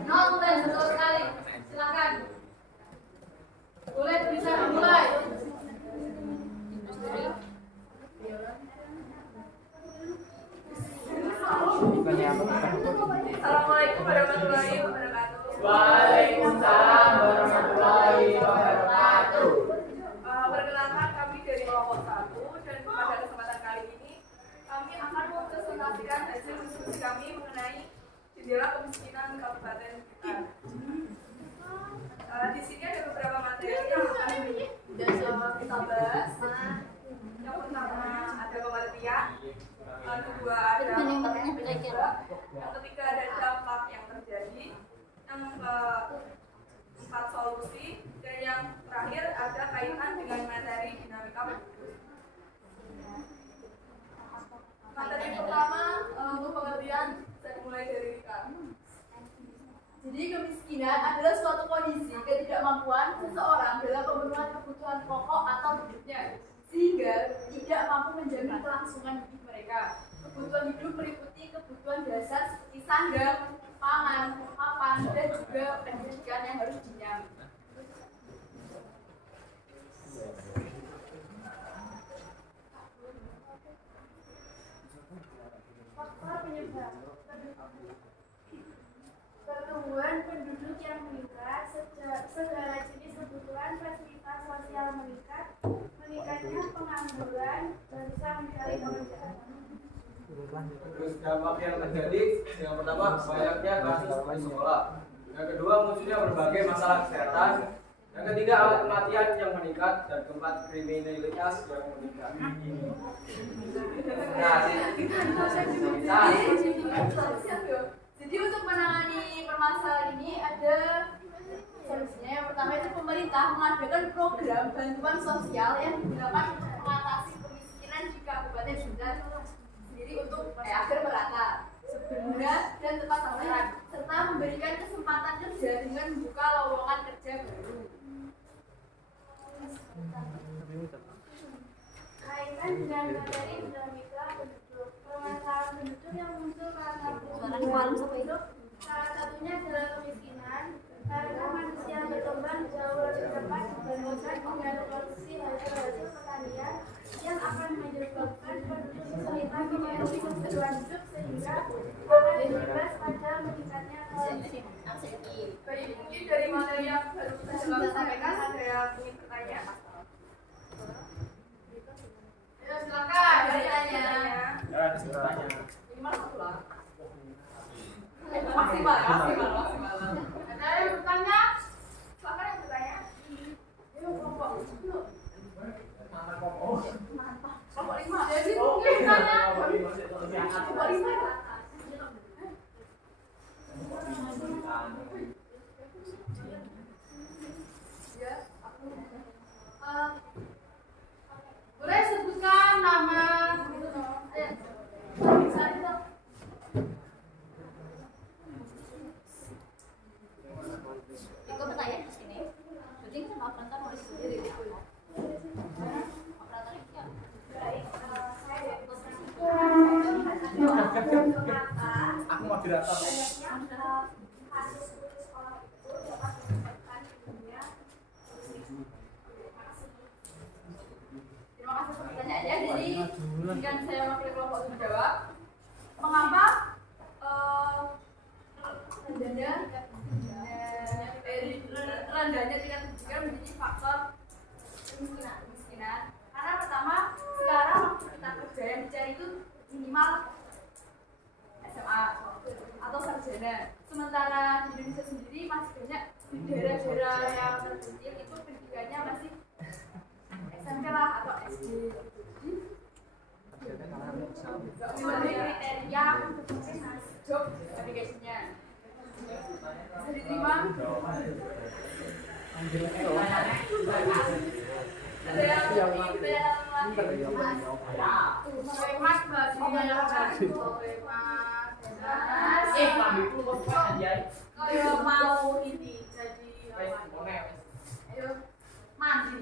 Noted, betul sekali. Silakan. Boleh bisa dimulai. Assalamualaikum warahmatullahi wabarakatuh. Waalaikumsalam warahmatullahi wabarakatuh. Perkenalkan kami dari kelompok 1 dan pada kesempatan kali ini kami akan mempresentasikan hasil diskusi kami mengenai jendela kemiskinan Kabupaten Blitar. Di sini ada beberapa materi yang akan kita bahas. Yang pertama ada pengertian, Yang kedua ada faktornya juga. Yang ketiga ada dampak yang terjadi. Yang keempat solusi. Dan yang terakhir ada kaitan dengan materi dinamika penduduk. Materi pertama untuk pengertian saya mulai dari Rika. Jadi kemiskinan adalah suatu kondisi ketidakmampuan seseorang dalam pemenuhan kebutuhan pokok atau hidupnya sehingga tidak mampu menjamin kelangsungan hidup mereka. Kebutuhan hidup meliputi kebutuhan dasar seperti sandang, pangan, papan, dan juga pendidikan yang harus dinyam. Faktor penyebab pertumbuhan penduduk yang meningkat, segala jenis kebutuhan fasilitas sosial meningkat, meningkatnya pengangguran, dan bisa mencari pekerjaan. Terus dampak yang terjadi yang pertama banyaknya kasus di sekolah. Yang kedua munculnya berbagai masalah kesehatan. Yang ketiga angka kematian yang meningkat dan keempat kriminalitas yang meningkat. Jadi untuk menangani permasalahan ini ada solusinya. Yang pertama itu pemerintah mengadakan program bantuan sosial yang digunakan untuk mengatasi kemiskinan di Kabupaten Bintan sendiri untuk agar merata, sebenarnya dan tepat sasaran, serta memberikan kesempatan kerja dengan membuka lowongan kerja baru. Kaitan dengan materi dinamika penduduk. Permasalahan penduduk yang muncul karena perubahan penduduk salah satunya adalah kemiskinan. Karena manusia berkembang jauh lebih cepat dibandingkan dengan produksi hasil pertanian yang akan menyebabkan penduduk kesulitan memenuhi kebutuhan hidup sehingga akan berimbas pada meningkatnya kemiskinan. Baik, mungkin dari materi yang baru kita sampaikan ada yang ingin bertanya? Ya, silakan bertanya. Ya, tanya. Minimal satu lah. Maksimal. Ada yang bertanya? Silakan yang bertanya. Ayo kelompok. Kelompok 5. Jadi mungkin bertanya. Kelompok 5. Ya, aku. Boleh sebutkan nama Ikut bertanya di sini. Jadi kita operator nulis sendiri. Operator itu ya. Baik, saya dari posisi Aku moderator. banyaknya kasus putus sekolah itu dapat menyebabkan timbulnya Terima kasih atas pertanyaannya. Jadi, jika saya mewakili kelompok untuk menjawab, mengapa rendahnya tingkat pendidikan menjadi faktor kemiskinan? Karena pertama, sekarang waktu kita kerja yang dicari itu minimal SMA atau sarjana. Sementara di Indonesia sendiri masih banyak daerah-daerah yang terpencil itu pendidikannya masih SMP lah atau SD. Jadi memenuhi kriteria job application-nya. Bisa diterima? Ada yang ingin bertanya lagi? Mas, Mbak Kalau mau ini jadi ayo mandi.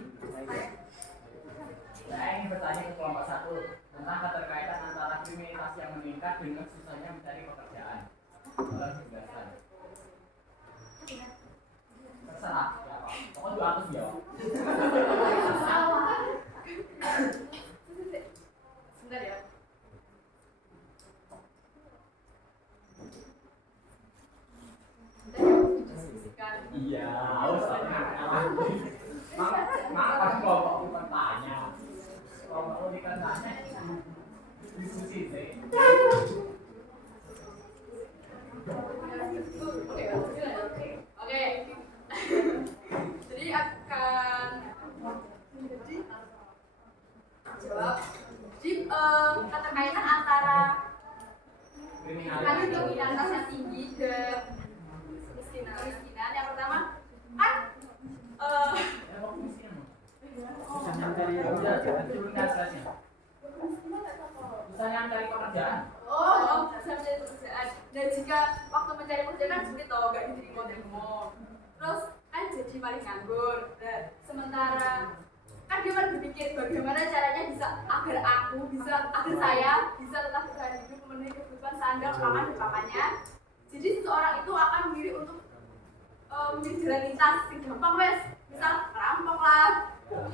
Saya ingin bertanya ke kelompok 1 tentang keterkaitan antara kriminalitas yang meningkat dengan susahnya mencari pekerjaan. Dalam penjelasan. Terserah siapa. Pokoknya juga aku jawab. Sebentar ya. Iya, harus Maaf, kelompok bukan tanya. Kelompok bukan tanya. Diskusi sih. Oke. Jadi akan jawab. Jadi keterkaitan antara Kami kriminalitas yang tinggi dan kemiskinan. Yang pertama kan Misalnya mencari pekerjaan. bisa mencari pekerjaan. Dan jika waktu mencari pekerjaan kan sulit toh, gak diterima. Terus kan jadi paling nganggur. Dan sementara kan dia kan berpikir bagaimana caranya agar saya bisa tetap bertahan hidup memenuhi kebutuhan sandang, pangan dan pakannya. Jadi seseorang itu akan memilih untuk memilih jalan lintas yang gampang wes, misal merampok lah. Kan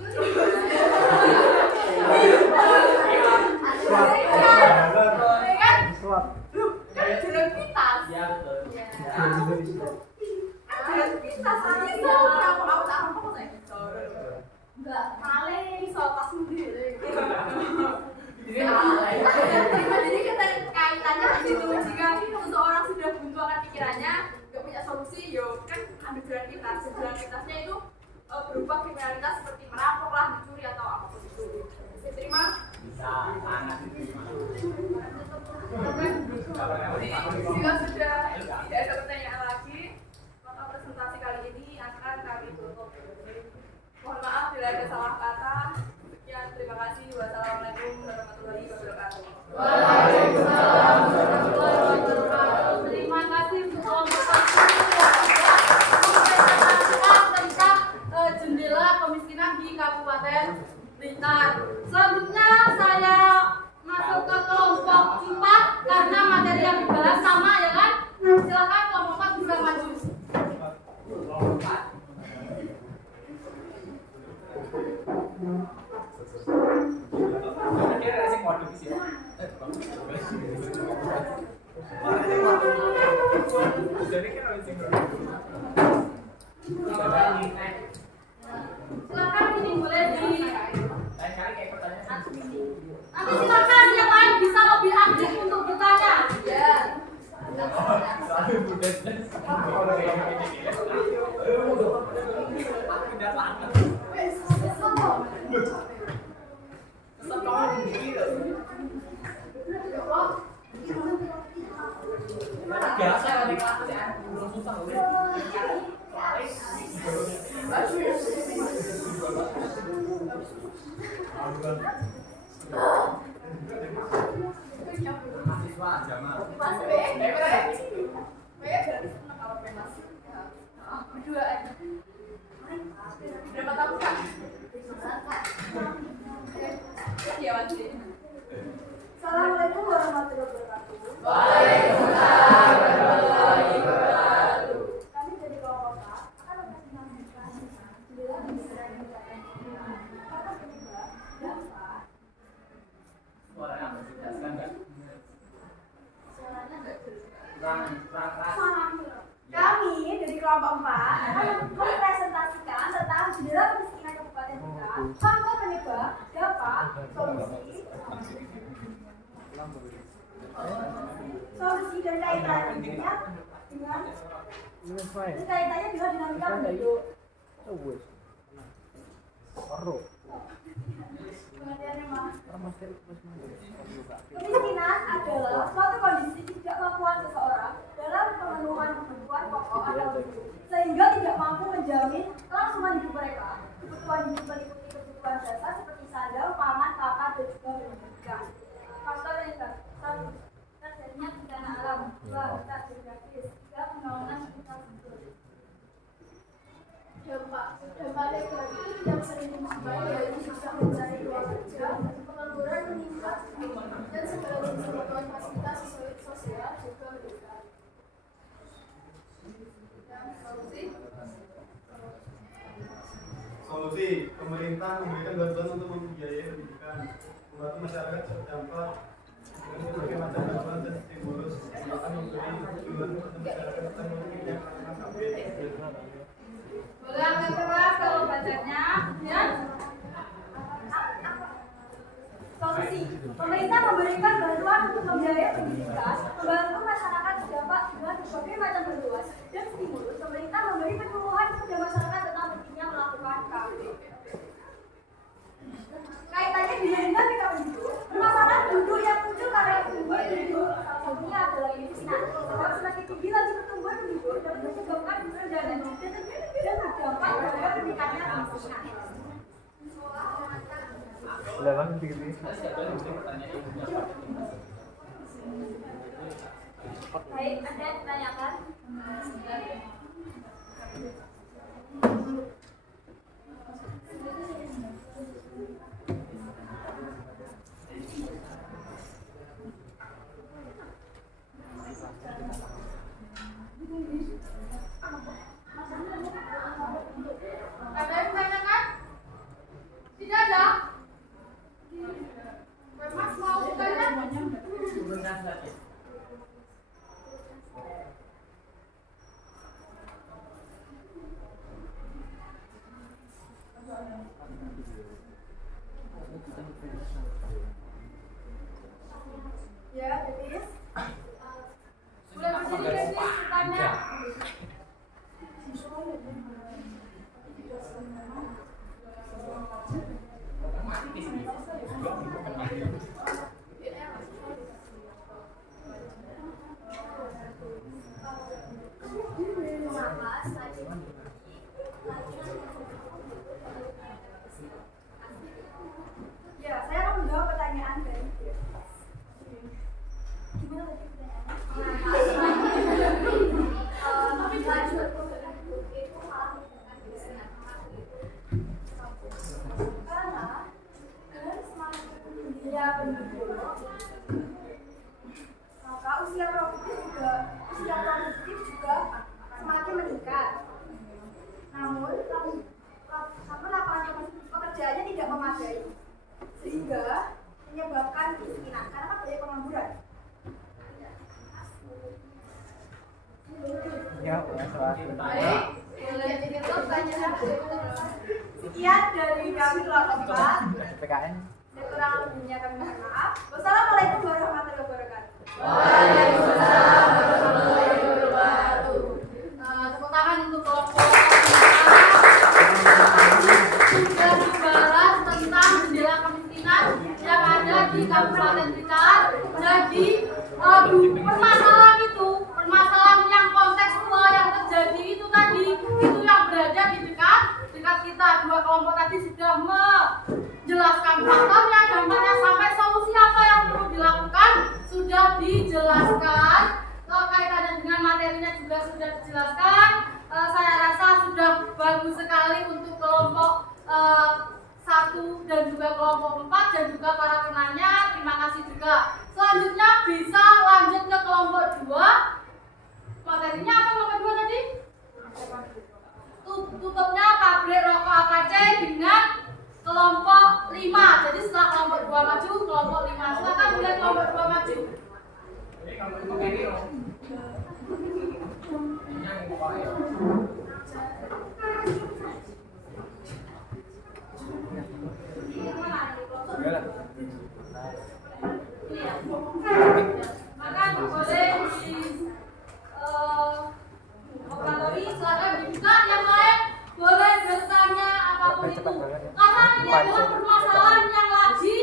jalan pintas. Iya betul. Jalan pintas bisa merampok saya bisa. Enggak, maling soal tas sendiri. Jadi kita kaitannya di situ. Jika seseorang sudah buntu akan pikirannya, nggak punya solusi, yo kan ambil jalan pintas. Jalan pintasnya itu berupa kriminalitas seperti merampok lah, mencuri atau apapun itu. Bisa terima? Bisa sangat diterima. Jika sudah tidak ada pertanyaan lagi, maka presentasi kali ini akan kami tutup. Mohon maaf bila ada salah kata. Sekian, terima kasih. Wassalamualaikum warahmatullahi wabarakatuh. Waalaikumsalam warahmatullahi wabarakatuh. Terima kasih untuk tentang jendela kemiskinan di Kabupaten Blitar. Selanjutnya saya masuk ke kelompok 4 karena materi yang dibahas sama ya kan. Silakan kelompok 4 bisa maju. Silakan ini boleh di nanti silakan yang lain bisa lebih aktif untuk bertanya. Ya. Biasa kali kerjaan belum susah loh. Mahasiswa jamaah. Mas B. Kalau penas. Berdua aja. Berapa tahun Kak? Iya Mas B. Assalamualaikum warahmatullahi wabarakatuh. Waalaikumsalam warahmatullahi wabarakatuh. Kami dari kelompok A akan mempresentasikan jendela kemiskinan di Kabupaten Blitar. Kata penyebab dampak. Suaranya harus dijelaskan nggak? Suaranya enggak jelas. Kurang. Kami dari kelompok 4 akan mempresentasikan tentang jendela kemiskinan Kabupaten Blitar, faktor penyebab, dampak, solusi dan kaitannya dengan dinamika penduduk. Pengertiannya Mas. Kemiskinan adalah suatu kondisi ketidakmampuan seseorang dalam pemenuhan kebutuhan pokok atau hidup, sehingga tidak mampu menjamin kelangsungan hidup mereka. Kebutuhan hidup meliputi kebutuhan dasar seperti sandang, pangan, pakan, dan juga pendidikan. Faktor penyebab: 1. Terjadinya bencana alam. 2. Letak geografis. 3. Pembangunan infrastruktur. Dampak negatif yang sering dijumpai yaitu susah mencari ruang kerja, pengangguran meningkat, dan segala jenis kebutuhan fasilitas sosial juga meningkat. Solusi, pemerintah memberikan bantuan untuk membiayai pendidikan, membantu masyarakat terdampak dengan berbagai macam bantuan dan stimulus, bahkan memberi tujuan untuk masyarakat tentang yang Boleh agak keras kalau bacanya, ya. Solusi, pemerintah memberikan bantuan untuk membiayai pendidikan, membantu masyarakat terdampak dengan berbagai macam bantuan dan stimulus. Pemerintah memberi penyuluhan kepada masyarakat tentang pentingnya melakukan KBP. Kaitannya dengan dinamika penduduk, permasalahan penduduk yang muncul karena tinggi penduduk salah satunya adalah dan berdampak pada meningkatnya kemiskinan. Udah bang, gitu. Baik, ada yang ditanyakan? Ada yang ditanyakan? Tidak ada? Mas mau bertanya? Ya, Denis. Boleh berdiri Denis, bertanya? Ya, saya akan menjawab pertanyaan dari gimana tadi pertanyaannya? Karena dengan semakin tingginya penduduk, maka usia produktif juga semakin meningkat. Namun lapangan pekerjaannya tidak memadai, sehingga menyebabkan kemiskinan karena banyak pengangguran. Ya, masalah. Baik, boleh ditutup pertanyaan. Sekian dari kami kelompok 4. PKN. Kurang lebihnya kami mohon maaf. Wassalamualaikum warahmatullahi wabarakatuh. Waalaikumsalam warahmatullahi wabarakatuh. Tepuk tangan untuk kelompok sudah membahas tentang jendela kemiskinan yang ada di Kabupaten Blitar. Jadi permasalahan yang kontekstual yang terjadi itu tadi, itu yang berada di dekat kita. Dua kelompok tadi sudah menjelaskan faktornya, dampaknya, sampai solusi apa yang perlu dilakukan sudah dijelaskan. Kaitannya dengan materinya juga sudah dijelaskan. Saya rasa sudah bagus sekali untuk kelompok 1 dan juga kelompok 4 dan juga para penanya. Terima kasih juga. Selanjutnya bisa lanjut ke kelompok 2. Materinya apa kelompok 2 tadi? Tutupnya pabrik rokok AKC dengan kelompok 5. Jadi setelah kelompok 2 maju, kelompok 5. Silakan mulai kelompok 2 maju. Maka boleh di operatori, silakan dibuka. Yang lain boleh bertanya apapun itu, karena ini adalah permasalahan yang lagi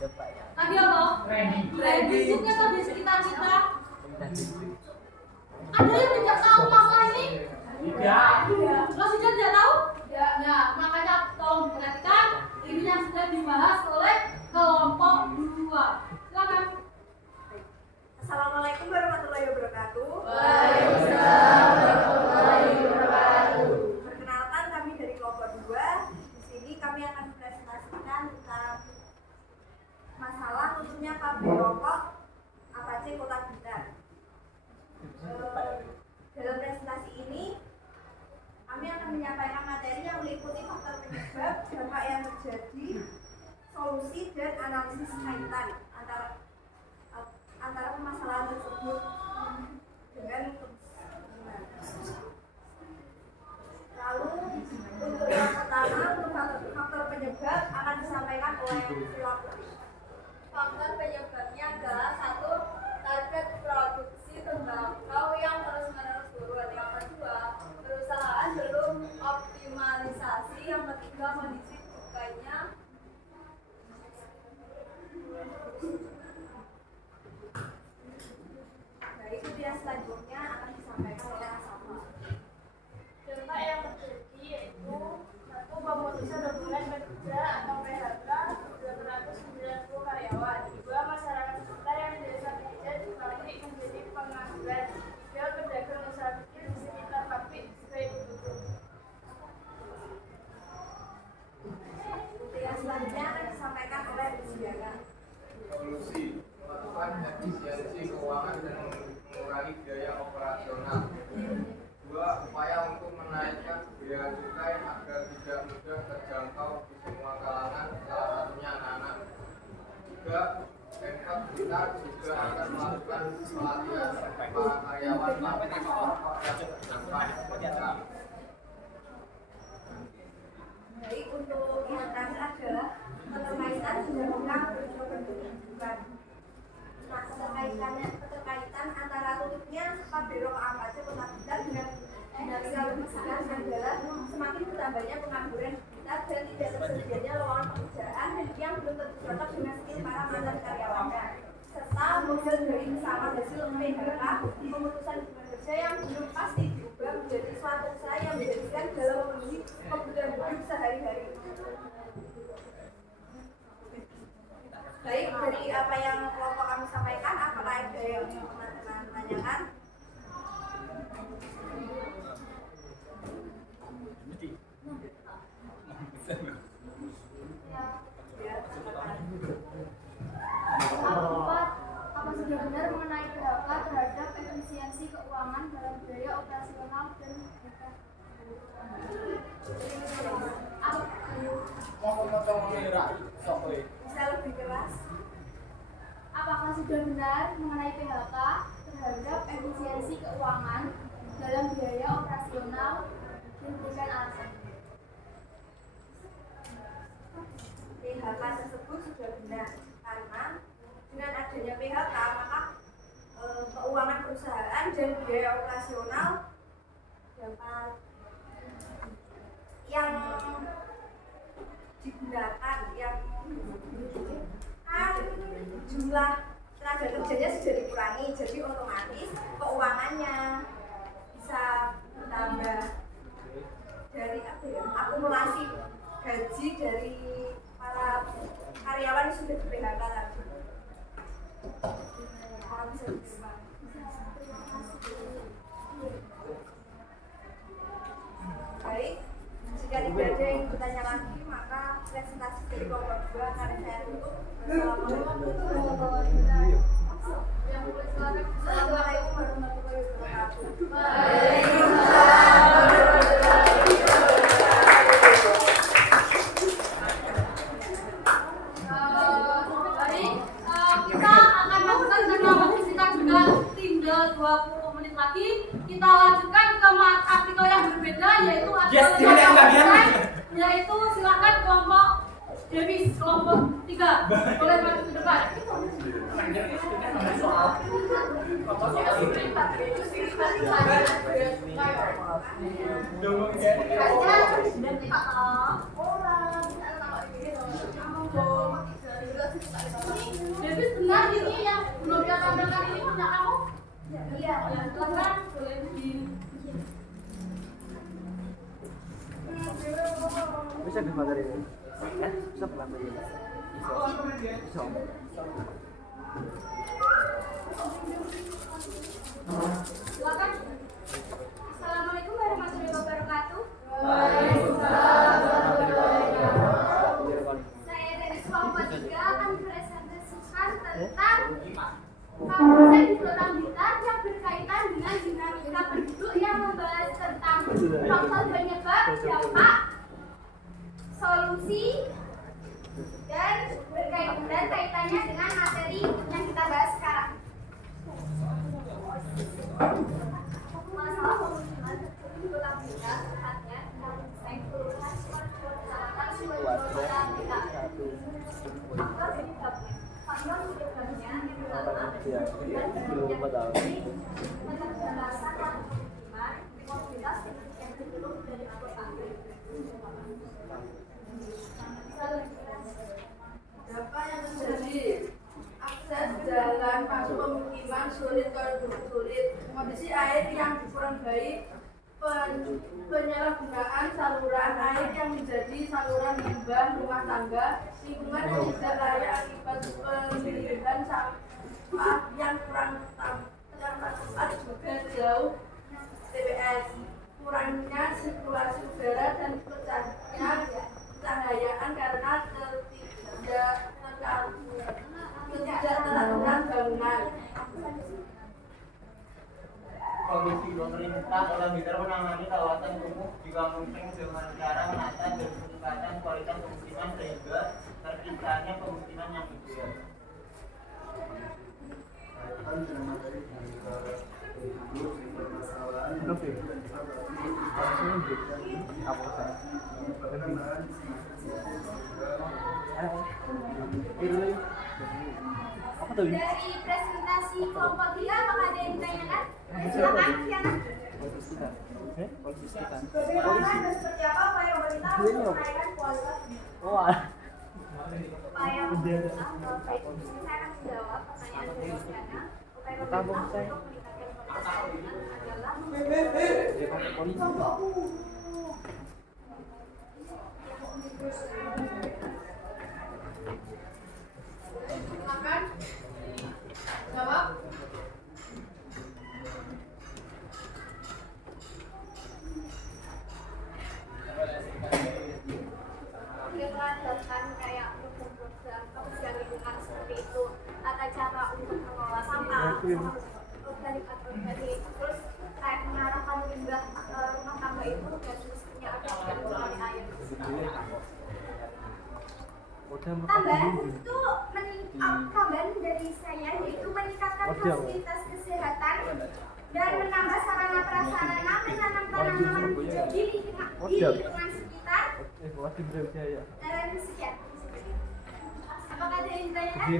apa? Trending atau di sekitar kita. Ada yang tidak tahu masalah ini? Tidak. Lo sudah tidak tahu? Ya, makanya tolong diperhatikan. Ini yang sudah dibahas oleh kelompok 2. Silakan. Assalamualaikum warahmatullahi wabarakatuh. Waalaikumsalam warahmatullahi wabarakatuh. Perkenalkan, kami dari kelompok 2. Di sini kami akan presentasikan tentang masalah khususnya pabrik rokok AKC Kota Blitar. Dalam presentasi ini kami akan menyampaikan materi yang meliputi faktor penyebab, dampak yang terjadi, solusi dan analisis kaitan antara permasalahan tersebut dengan kemiskinan. Lalu untuk yang pertama, untuk faktor penyebab akan disampaikan oleh Silapuri. Faktor penyebabnya adalah 1. Target produksi tembakau yang terus-menerus turun. Yang kedua, perusahaan belum optimalisasi. Yang ketiga, kondisi bukanya kita juga akan melakukan pelatihan para karyawan Baik, untuk yang terakhir adalah keterkaitan undang-undang kependudukan. Nah, keterkaitan antara tutupnya Pabrik Apache Kota Blitar dengan dinamika pendidikan adalah semakin bertambahnya pengangguran kita dan tidak tersedianya lowongan pekerjaan yang belum tentu cocok dengan skill para mantan karyawannya, serta model dari bersama hasil PHK pemutusan hubungan kerja yang belum pasti diubah menjadi suatu usaha yang menjadikan dalam memenuhi kebutuhan hidup sehari-hari. Baik, dari apa yang kelompok kami sampaikan, apakah ada yang teman-teman tanyakan? Apa sudah benar mengenai PHK terhadap efisiensi keuangan dalam biaya operasional dan Bisa lebih keras? apakah sudah benar mengenai PHK terhadap efisiensi keuangan dalam biaya operasional dan berikan alasan? PHK tersebut sudah benar karena dengan adanya PHK maka keuangan perusahaan dan biaya operasional dapat yang digunakan yang jumlah tenaga kerjanya sudah dikurangi, jadi otomatis keuangannya bisa bertambah dari akumulasi gaji dari para karyawan yang sudah di PHK tadi. Bisa diterima. Baik, jika tidak ada yang bertanya lagi, maka presentasi dari kelompok 2 akan saya tutup. Assalamualaikum warahmatullahi wabarakatuh. Kita akan lakukan karena waktu kita juga tinggal 20 menit lagi. Kita lanjutkan ke artikel yang berbeda, yaitu yaitu silakan kelompok Davis, kelompok 3 boleh maju ke depan. Davis, benar ini yang belum dia tampilkan ini punya kamu? Iya, silakan boleh di. Bisa di materi ini? Ya, bisa materi ini. Bisa. Silakan. Assalamualaikum warahmatullahi wabarakatuh. Saya dari kelompok 3 akan presentasikan tentang kawasan di Kota Blitar yang berkaitan dengan dinamika penduduk yang membahas tentang faktor penyebab, dampak, solusi, dan kaitannya dengan materi yang kita bahas sekarang. Masalah pemukiman di Kota Blitar, tepatnya di Kelurahan Kecamatan Suwajaya, Blitar. Faktor penyebabnya yang pertama, penerbatasan pemukiman di komunitas yang belum dari kota. Dampak yang terjadi, akses jalan masuk pemukiman sulit sulit, kondisi air yang kurang baik, penyalahgunaan saluran air yang menjadi saluran limbah rumah tangga, lingkungan yang tidak layak akibat pemilihan sampah yang kurang tepat juga jauh TPS, kurangnya sirkulasi udara dan pecahnya pencahayaan karena ketidakteraturan bangunan. Komisi pemerintah Kota Blitar menangani kawasan kumuh juga mungkin dengan cara menata dan meningkatkan kualitas pemukiman sehingga terciptanya pemukiman yang ideal. dari presentasi kelompok 3 apakah ada yang ditanyakan? Silakan, Fiana. Bagaimana dan seperti apa upaya pemerintah untuk menaikkan kualitas Wah. Upaya pemerintah, baik, saya akan menjawab pertanyaan dari Fiana. Upaya pemerintah untuk meningkatkan kualitas pelayanan adalah Silakan jawab. melakukan kayak program kebersihan lingkungan seperti itu, tata cara untuk mengelola sampah, organik atau organik, terus kayak mengarahkan limbah rumah tangga itu dan semestinya ada di air. Tambahan itu tambahan dari saya yaitu meningkatkan fasilitas kesehatan dan menambah sarana prasarana, menanam tanaman hijau di lingkungan sekitar. Dan sekian. Apakah ada yang ditanyakan?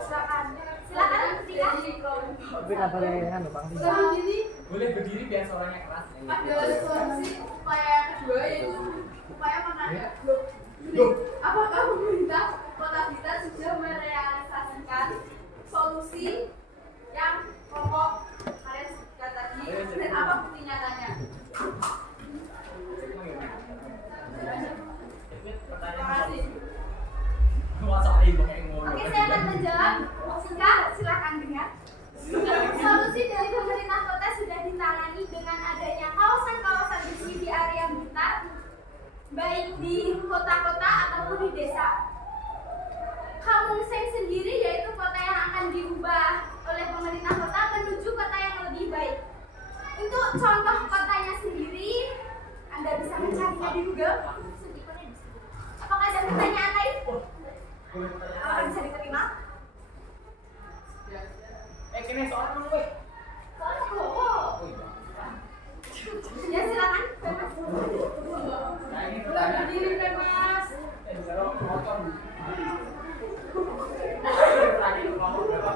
Silakan. Silakan Tika. Tapi kabarnya kan Bang. Boleh berdiri biar suaranya keras. Ada solusi upaya kedua yaitu upaya menangkap apakah pemerintah Kota Blitar sudah merealisasikan solusi yang pokok kalian sebutkan tadi dan apa bukti nyatanya? Terima kasih. Oke, saya akan menjawab. Singkat, silakan dengar. Solusi dari pemerintah kota sudah ditangani dengan adanya kawasan-kawasan bersih di area Blitar, baik di kota-kota ataupun di desa. Kampung Seng sendiri yaitu kota yang akan diubah oleh pemerintah kota menuju kota yang lebih baik. Untuk contoh kotanya sendiri, Anda bisa mencarinya di Google. Apakah ada pertanyaan lain? Bisa diterima? Kini soal dulu, weh. Soalnya kok. Ya silakan, Mas. Nah, ini Boleh pertanyaan. berdiri, Mas. Kalau motor. Pertanyaan kelompok berapa?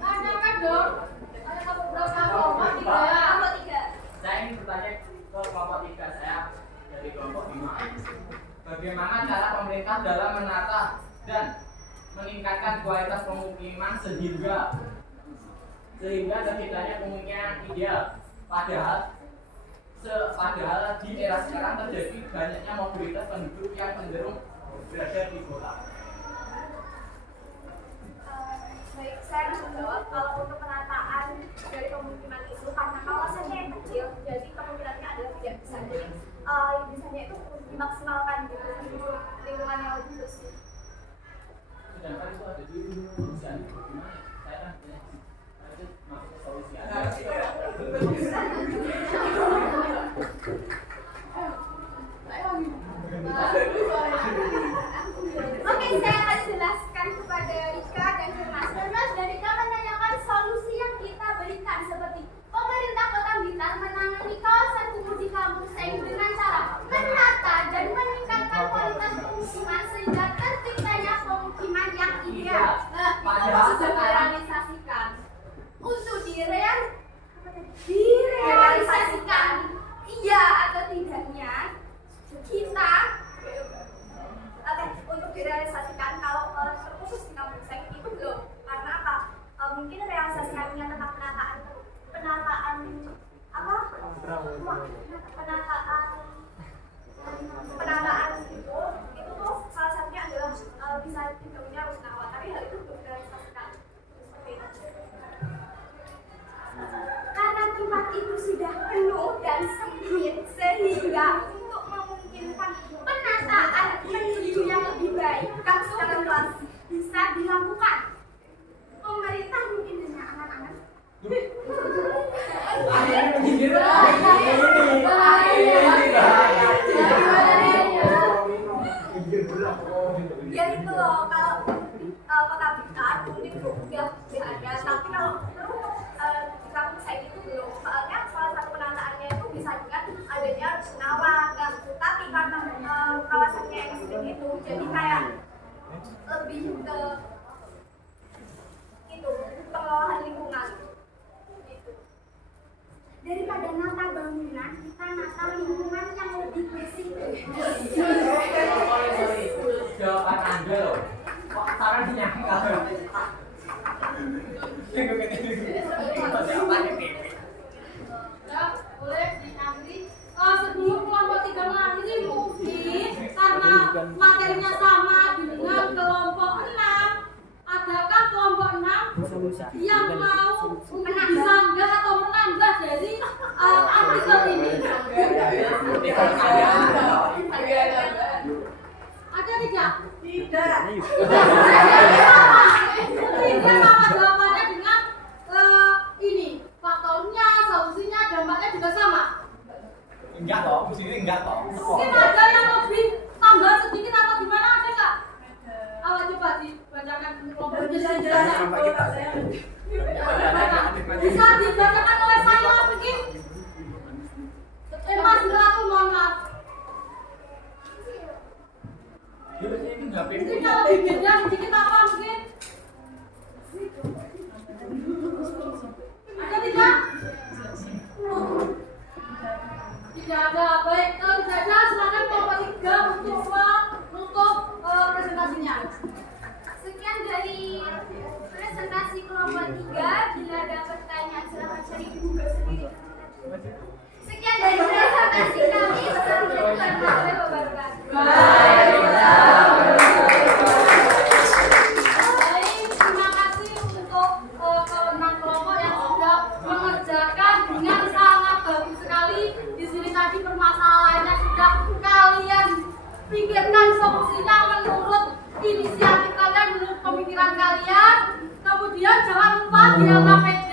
Tanyakan dong. Ada kamu berapa kelompok? 3. Kelompok 3. Saya ingin bertanya ke kelompok 3 saya dari kelompok 5. Bagaimana cara pemerintah dalam menata dan meningkatkan kualitas pemukiman sehingga setidaknya pemukiman ideal. Padahal di era sekarang terjadi banyaknya mobilitas penduduk yang cenderung berada di kota. Baik, saya akan menjawab. Kalau untuk penataan dari pemukiman itu karena kawasannya yang kecil, jadi kemungkinannya adalah tidak bisa. Jadi bisanya itu dimaksimalkan gitu, untuk lingkungan yang lebih bersih. Sedangkan itu ada di perusahaan gimana? Saya kan itu maksud solusi ada. Oke, saya akan jelaskan kepada Rika dan Mas. Mas dan Rika menanyakan solusi yang kita berikan seperti pemerintah Kota Blitar menangani kawasan kumuh di Kampung Seng dengan cara menata dan meningkatkan kualitas pemukiman sehingga terciptanya pemukiman yang ideal. Nah, itu sudah direalisasikan. Untuk direalisasikan, iya atau tidaknya kita untuk direalisasikan kalau terkhusus di Kampung Seng itu belum, karena apa? Mungkin realisasikannya tentang penataan itu tuh salah satunya adalah bisa dibangunnya rusunawa, tapi hal itu belum direalisasikan seperti itu. Karena tempat itu sudah penuh dan sempit sehingga untuk memungkinkan penataan menuju yang lebih baik secara luas bisa dilakukan. Pemerintah mungkin hanya angan-angan. Ya itu loh, kalau Kota Blitar mungkin udah ada, tapi kalau di Kampung Seng itu belum. Soalnya salah satu penataannya itu bisa dengan adanya rusunawa, nyangga loh. Kok saran nyangga? Ya, boleh diakhiri. Sebelum kelompok 3 mengakhiri mungkin karena materinya sama dengan kelompok 6. Adakah kelompok 6 yang mau bisa enggak atau menambah dari artikel ini? Ada tidak? Tidak. Tidak sama jawabannya dengan ini. Faktornya, solusinya, dampaknya juga sama. Enggak toh, sini enggak toh. Mungkin ada yang lebih tambah sedikit atau gimana, ada nggak? Awak coba dibacakan kelompok jelas-jelas. Bisa dibacakan oleh saya mungkin. Mas Ratu, mohon maaf. Mungkin kalau lebih beda sedikit apa mungkin? Ada tidak? Tidak ada. Baik, tidak ada. Silakan kelompok 3 untuk presentasinya. Sekian dari presentasi kelompok 3. Bila ada pertanyaan silakan cari di Google sendiri. Sekian dari presentasi kami. Wassalamualaikum warahmatullahi wabarakatuh. Baik, terima kasih untuk ke-6 kelompok yang sudah mengerjakan dengan sangat bagus sekali. Di sini tadi permasalahannya sudah kalian pikirkan solusinya menurut inisiatif kalian, menurut pemikiran kalian. Kemudian jangan lupa di LKPD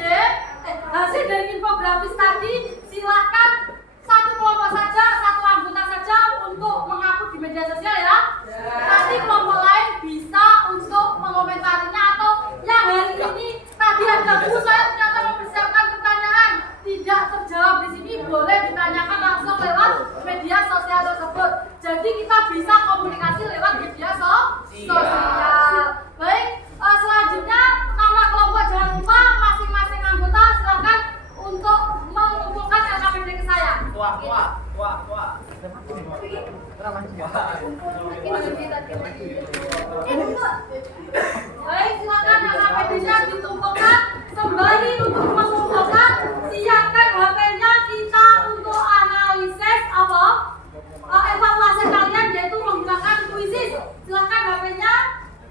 hasil dari infografis tadi silakan satu kelompok saja, satu anggota saja untuk menghapus di media sosial ya. Nanti kelompok lain bisa untuk mengomentarinya, atau yang hari ini tadi ada Bu, saya ternyata mempersiapkan pertanyaan tidak terjawab di sini, boleh ditanyakan langsung lewat media sosial tersebut. Jadi kita bisa komunikasi lewat media sosial. Baik, selanjutnya nama kelompok jangan lupa, masing-masing anggota silakan untuk mengumpulkan LKPD ke saya. Wah. Baik, silakan LKPD-nya ditumpulkan. Sembari untuk mengumpulkan, siapkan HP-nya kita untuk analisis evaluasi kalian, yaitu menggunakan kuisis. Silakan HP-nya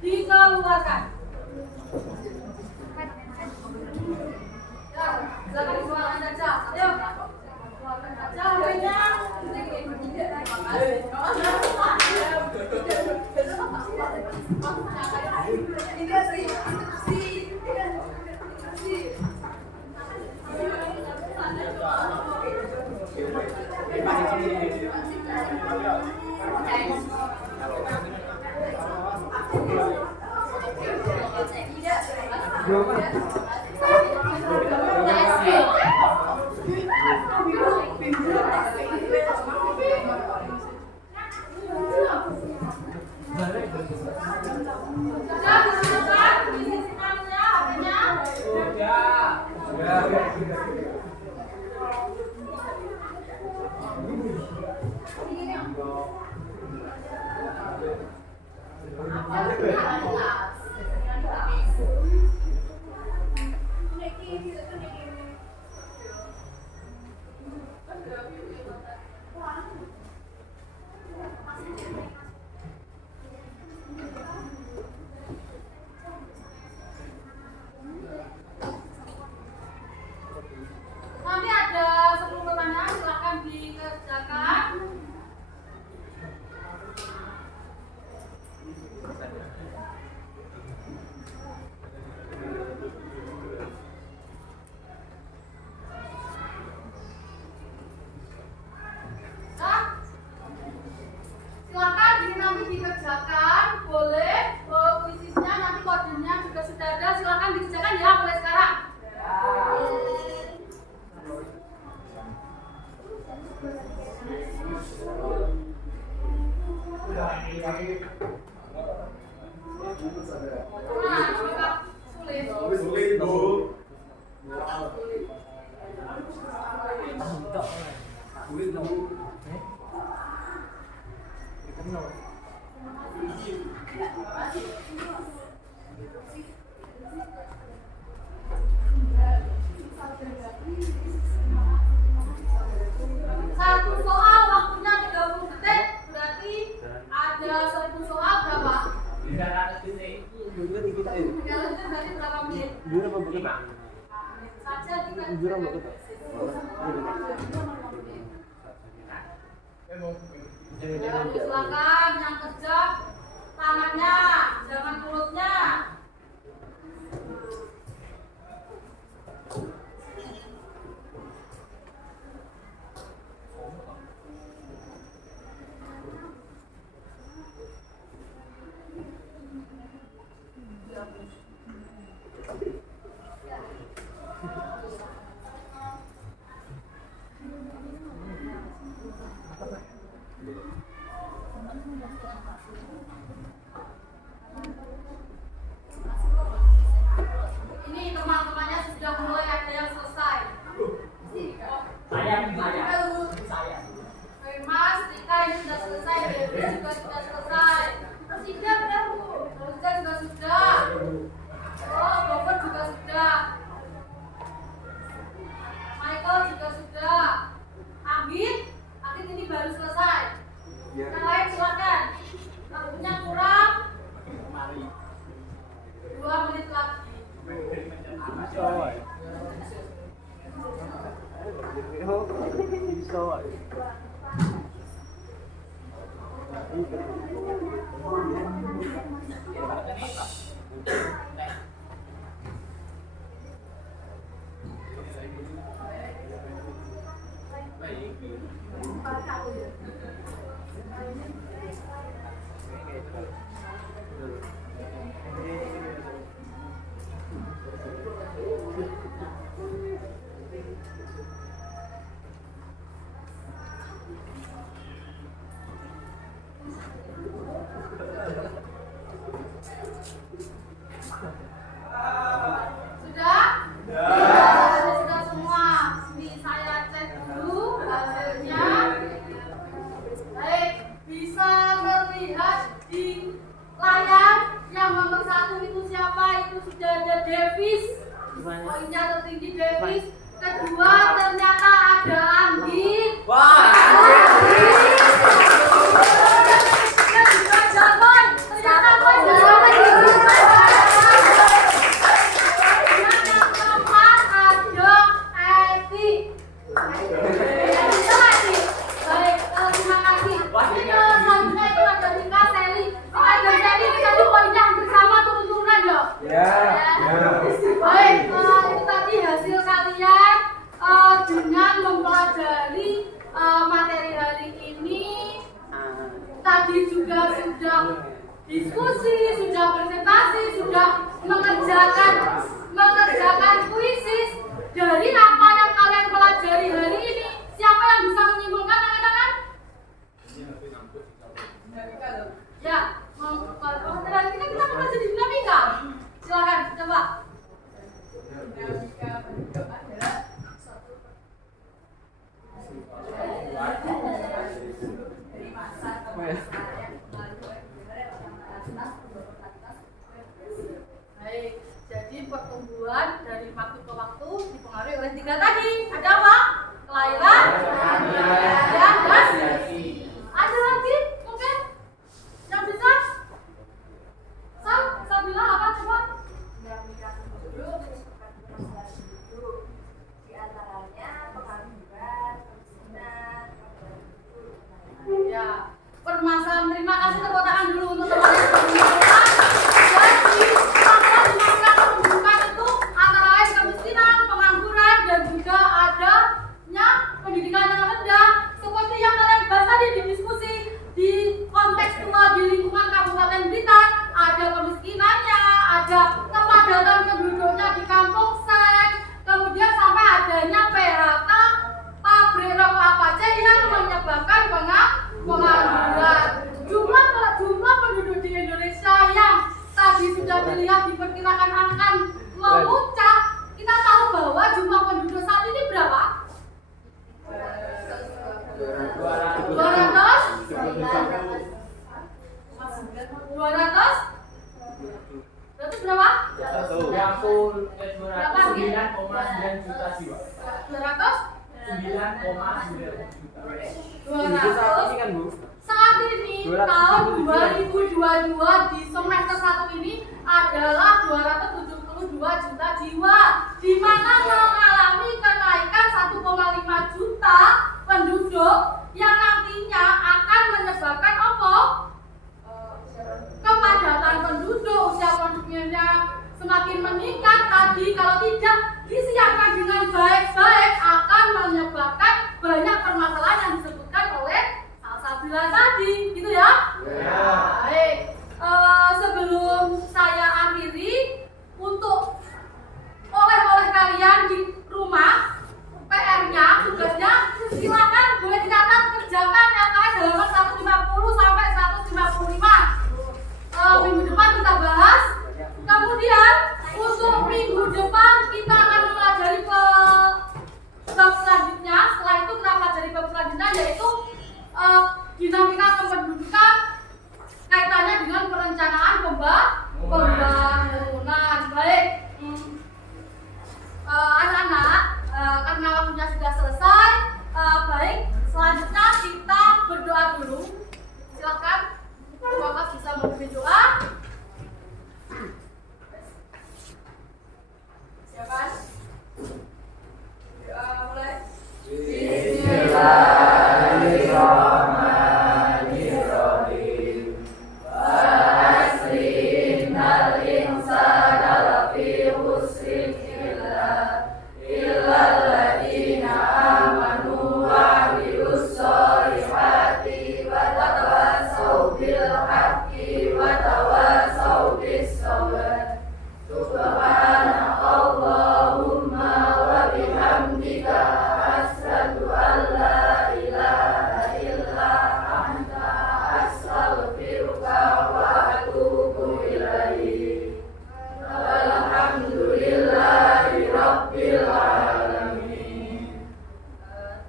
dikeluarkan. Ya, silakan dikeluarkan saja. Ayo, keluarkan saja HP-nya. Nanti ada 10 pertanyaan, silakan dikerjakan. Silakan ini nanti dikerjakan, boleh. Kuisisnya nanti kodenya juga sudah ada, silakan dikerjakan ya, mulai sekarang. Sulit, Bu. Sulit, Bu. Satu soal waktunya 30 detik, berarti ada 1000 soal berapa? 300 detik. Jujur tinggi tak ini? 300 detik berarti berapa menit? Jujur apa bukan? Saja kita Jujur apa bukan? silakan yang kerja tangannya, jangan mulutnya. Ini teman-temannya sudah mulai ada yang selesai. Saya. Mas, Rika ini sudah selesai, Devi juga sudah selesai. Tidak, Rosita juga sudah. Oh, Bogor juga sudah. Michael juga sudah. Agit ini baru selesai. Yang lain silakan. Waktunya kurang 2 menit lagi. Sudah? Sudah semua. Ini saya cek dulu hasilnya. Baik, bisa terlihat di layar yang nomor 1 itu siapa? Itu sudah ada Davis. Poinnya tertinggi Davis. Kedua ternyata ada Anggit. Wah. Juga Jagoy. Ternyata Boy Jagoy. Yang keempat ada Eti. Baik, terima kasih. Ini selanjutnya itu ada Rika, Sally. Ada Sally, kita tuh poinnya hampir sama turun-turunan ya. Ya. Baik, itu tadi hasil kalian dengan mempelajari materi hari ini. Tadi juga sudah diskusi, sudah presentasi, sudah mengerjakan kuisis. Dari apa yang kalian pelajari hari ini, siapa yang bisa menyimpulkan tangan-tangan? Ya, materi kita mempelajari dinamika. Silakan, coba. Dinamika bentuk adalah suatu dari masa ke masa yang melalui pertanian Baik, jadi pertumbuhan dari waktu ke waktu dipengaruhi oleh 3 tadi. Ada apa? Kelahiran, dan ada lagi mungkin yang bisa? Saya bilang apa coba? Dinamika penduduk, perkembangan penduduk, di antaranya pengangguran, kemiskinan, Ya, permasalahan. Terima kasih, tepuk tangan dulu untuk teman yang berbicara. Jadi, masalah dinamika kependudukan itu antara lain kemiskinan, pengangguran, dan juga adanya pendidikan yang rendah. Seperti yang kalian bahas tadi di diskusi, di kontekstual di lingkungan Kabupaten Blitar, ada kemiskinannya, ada kepadatan penduduknya di kampung seks, kemudian sampai adanya PHK, pabrik rokok apa aja yang menyebabkan pengangguran. Jumlah penduduk di Indonesia yang tadi sudah dilihat diperkirakan akan memuncak. Kita tahu bahwa jumlah penduduk saat ini berapa? 200? 200? Berarti berapa? 9,9 juta jiwa. 200? 9,9 juta. 200. kan Bu? Saat ini tahun 2022 di semester 1 ini adalah 272 juta jiwa, di mana mengalami kenaikan 1,5 juta penduduk yang nantinya akan menyebabkan apa? Kepadatan penduduk, usia produknya semakin meningkat. Tadi kalau tidak disiapkan dengan baik-baik akan menyebabkan banyak permasalahan yang disebutkan oleh Sabila tadi, gitu ya? Baik. Sebelum saya akhiri, untuk oleh kalian di rumah, PR-nya, tugasnya, silakan boleh dicatat, kerjakan LKS halaman 150 sampai 155. Minggu depan kita bahas. Kemudian untuk minggu depan kita akan mempelajari bab selanjutnya. Setelah itu kita pelajari bab selanjutnya, yaitu dinamika kependudukan kaitannya dengan perencanaan pembangunan. Baik, anak-anak, karena waktunya sudah selesai, baik, selanjutnya kita berdoa dulu. Silakan Bapak bisa memimpin doa. Silakan. Doa mulai.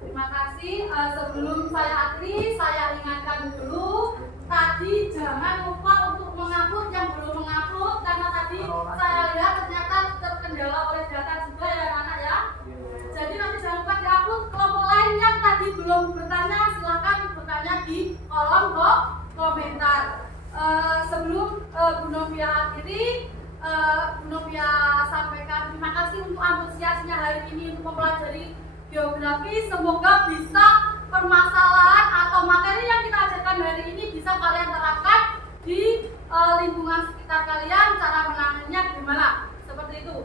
Terima kasih. Sebelum saya akhiri, saya ingatkan dulu, tadi jangan lupa untuk mengupload yang belum mengupload, karena tadi saya lihat ternyata terkendala oleh data juga ya anak ya. Jadi nanti jangan lupa diupload. Kelompok lain yang tadi belum bertanya, silakan bertanya di kolom komentar. Sebelum Bu Novia akhiri, Bu Novia sampaikan terima kasih untuk antusiasnya hari ini untuk mempelajari geografi. Semoga bisa permasalahan atau materi yang kita ajarkan hari ini bisa kalian terapkan di lingkungan sekitar kalian. Cara menanganinya gimana? Seperti itu.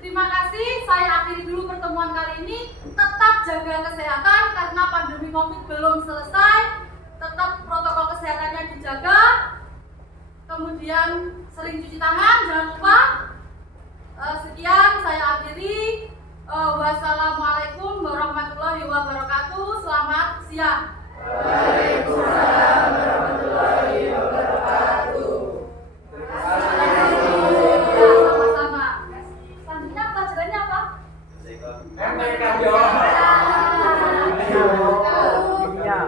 Terima kasih. Saya akhiri dulu pertemuan kali ini. Tetap jaga kesehatan karena pandemi COVID belum selesai. Tetap protokol kesehatannya dijaga. Kemudian sering cuci tangan, jangan lupa. Sekian saya akhiri. Wassalamualaikum warahmatullahi wabarakatuh. Selamat siang. Waalaikumsalam warahmatullahi wabarakatuh. Sama-sama. Selanjutnya pelajarannya apa? Iya.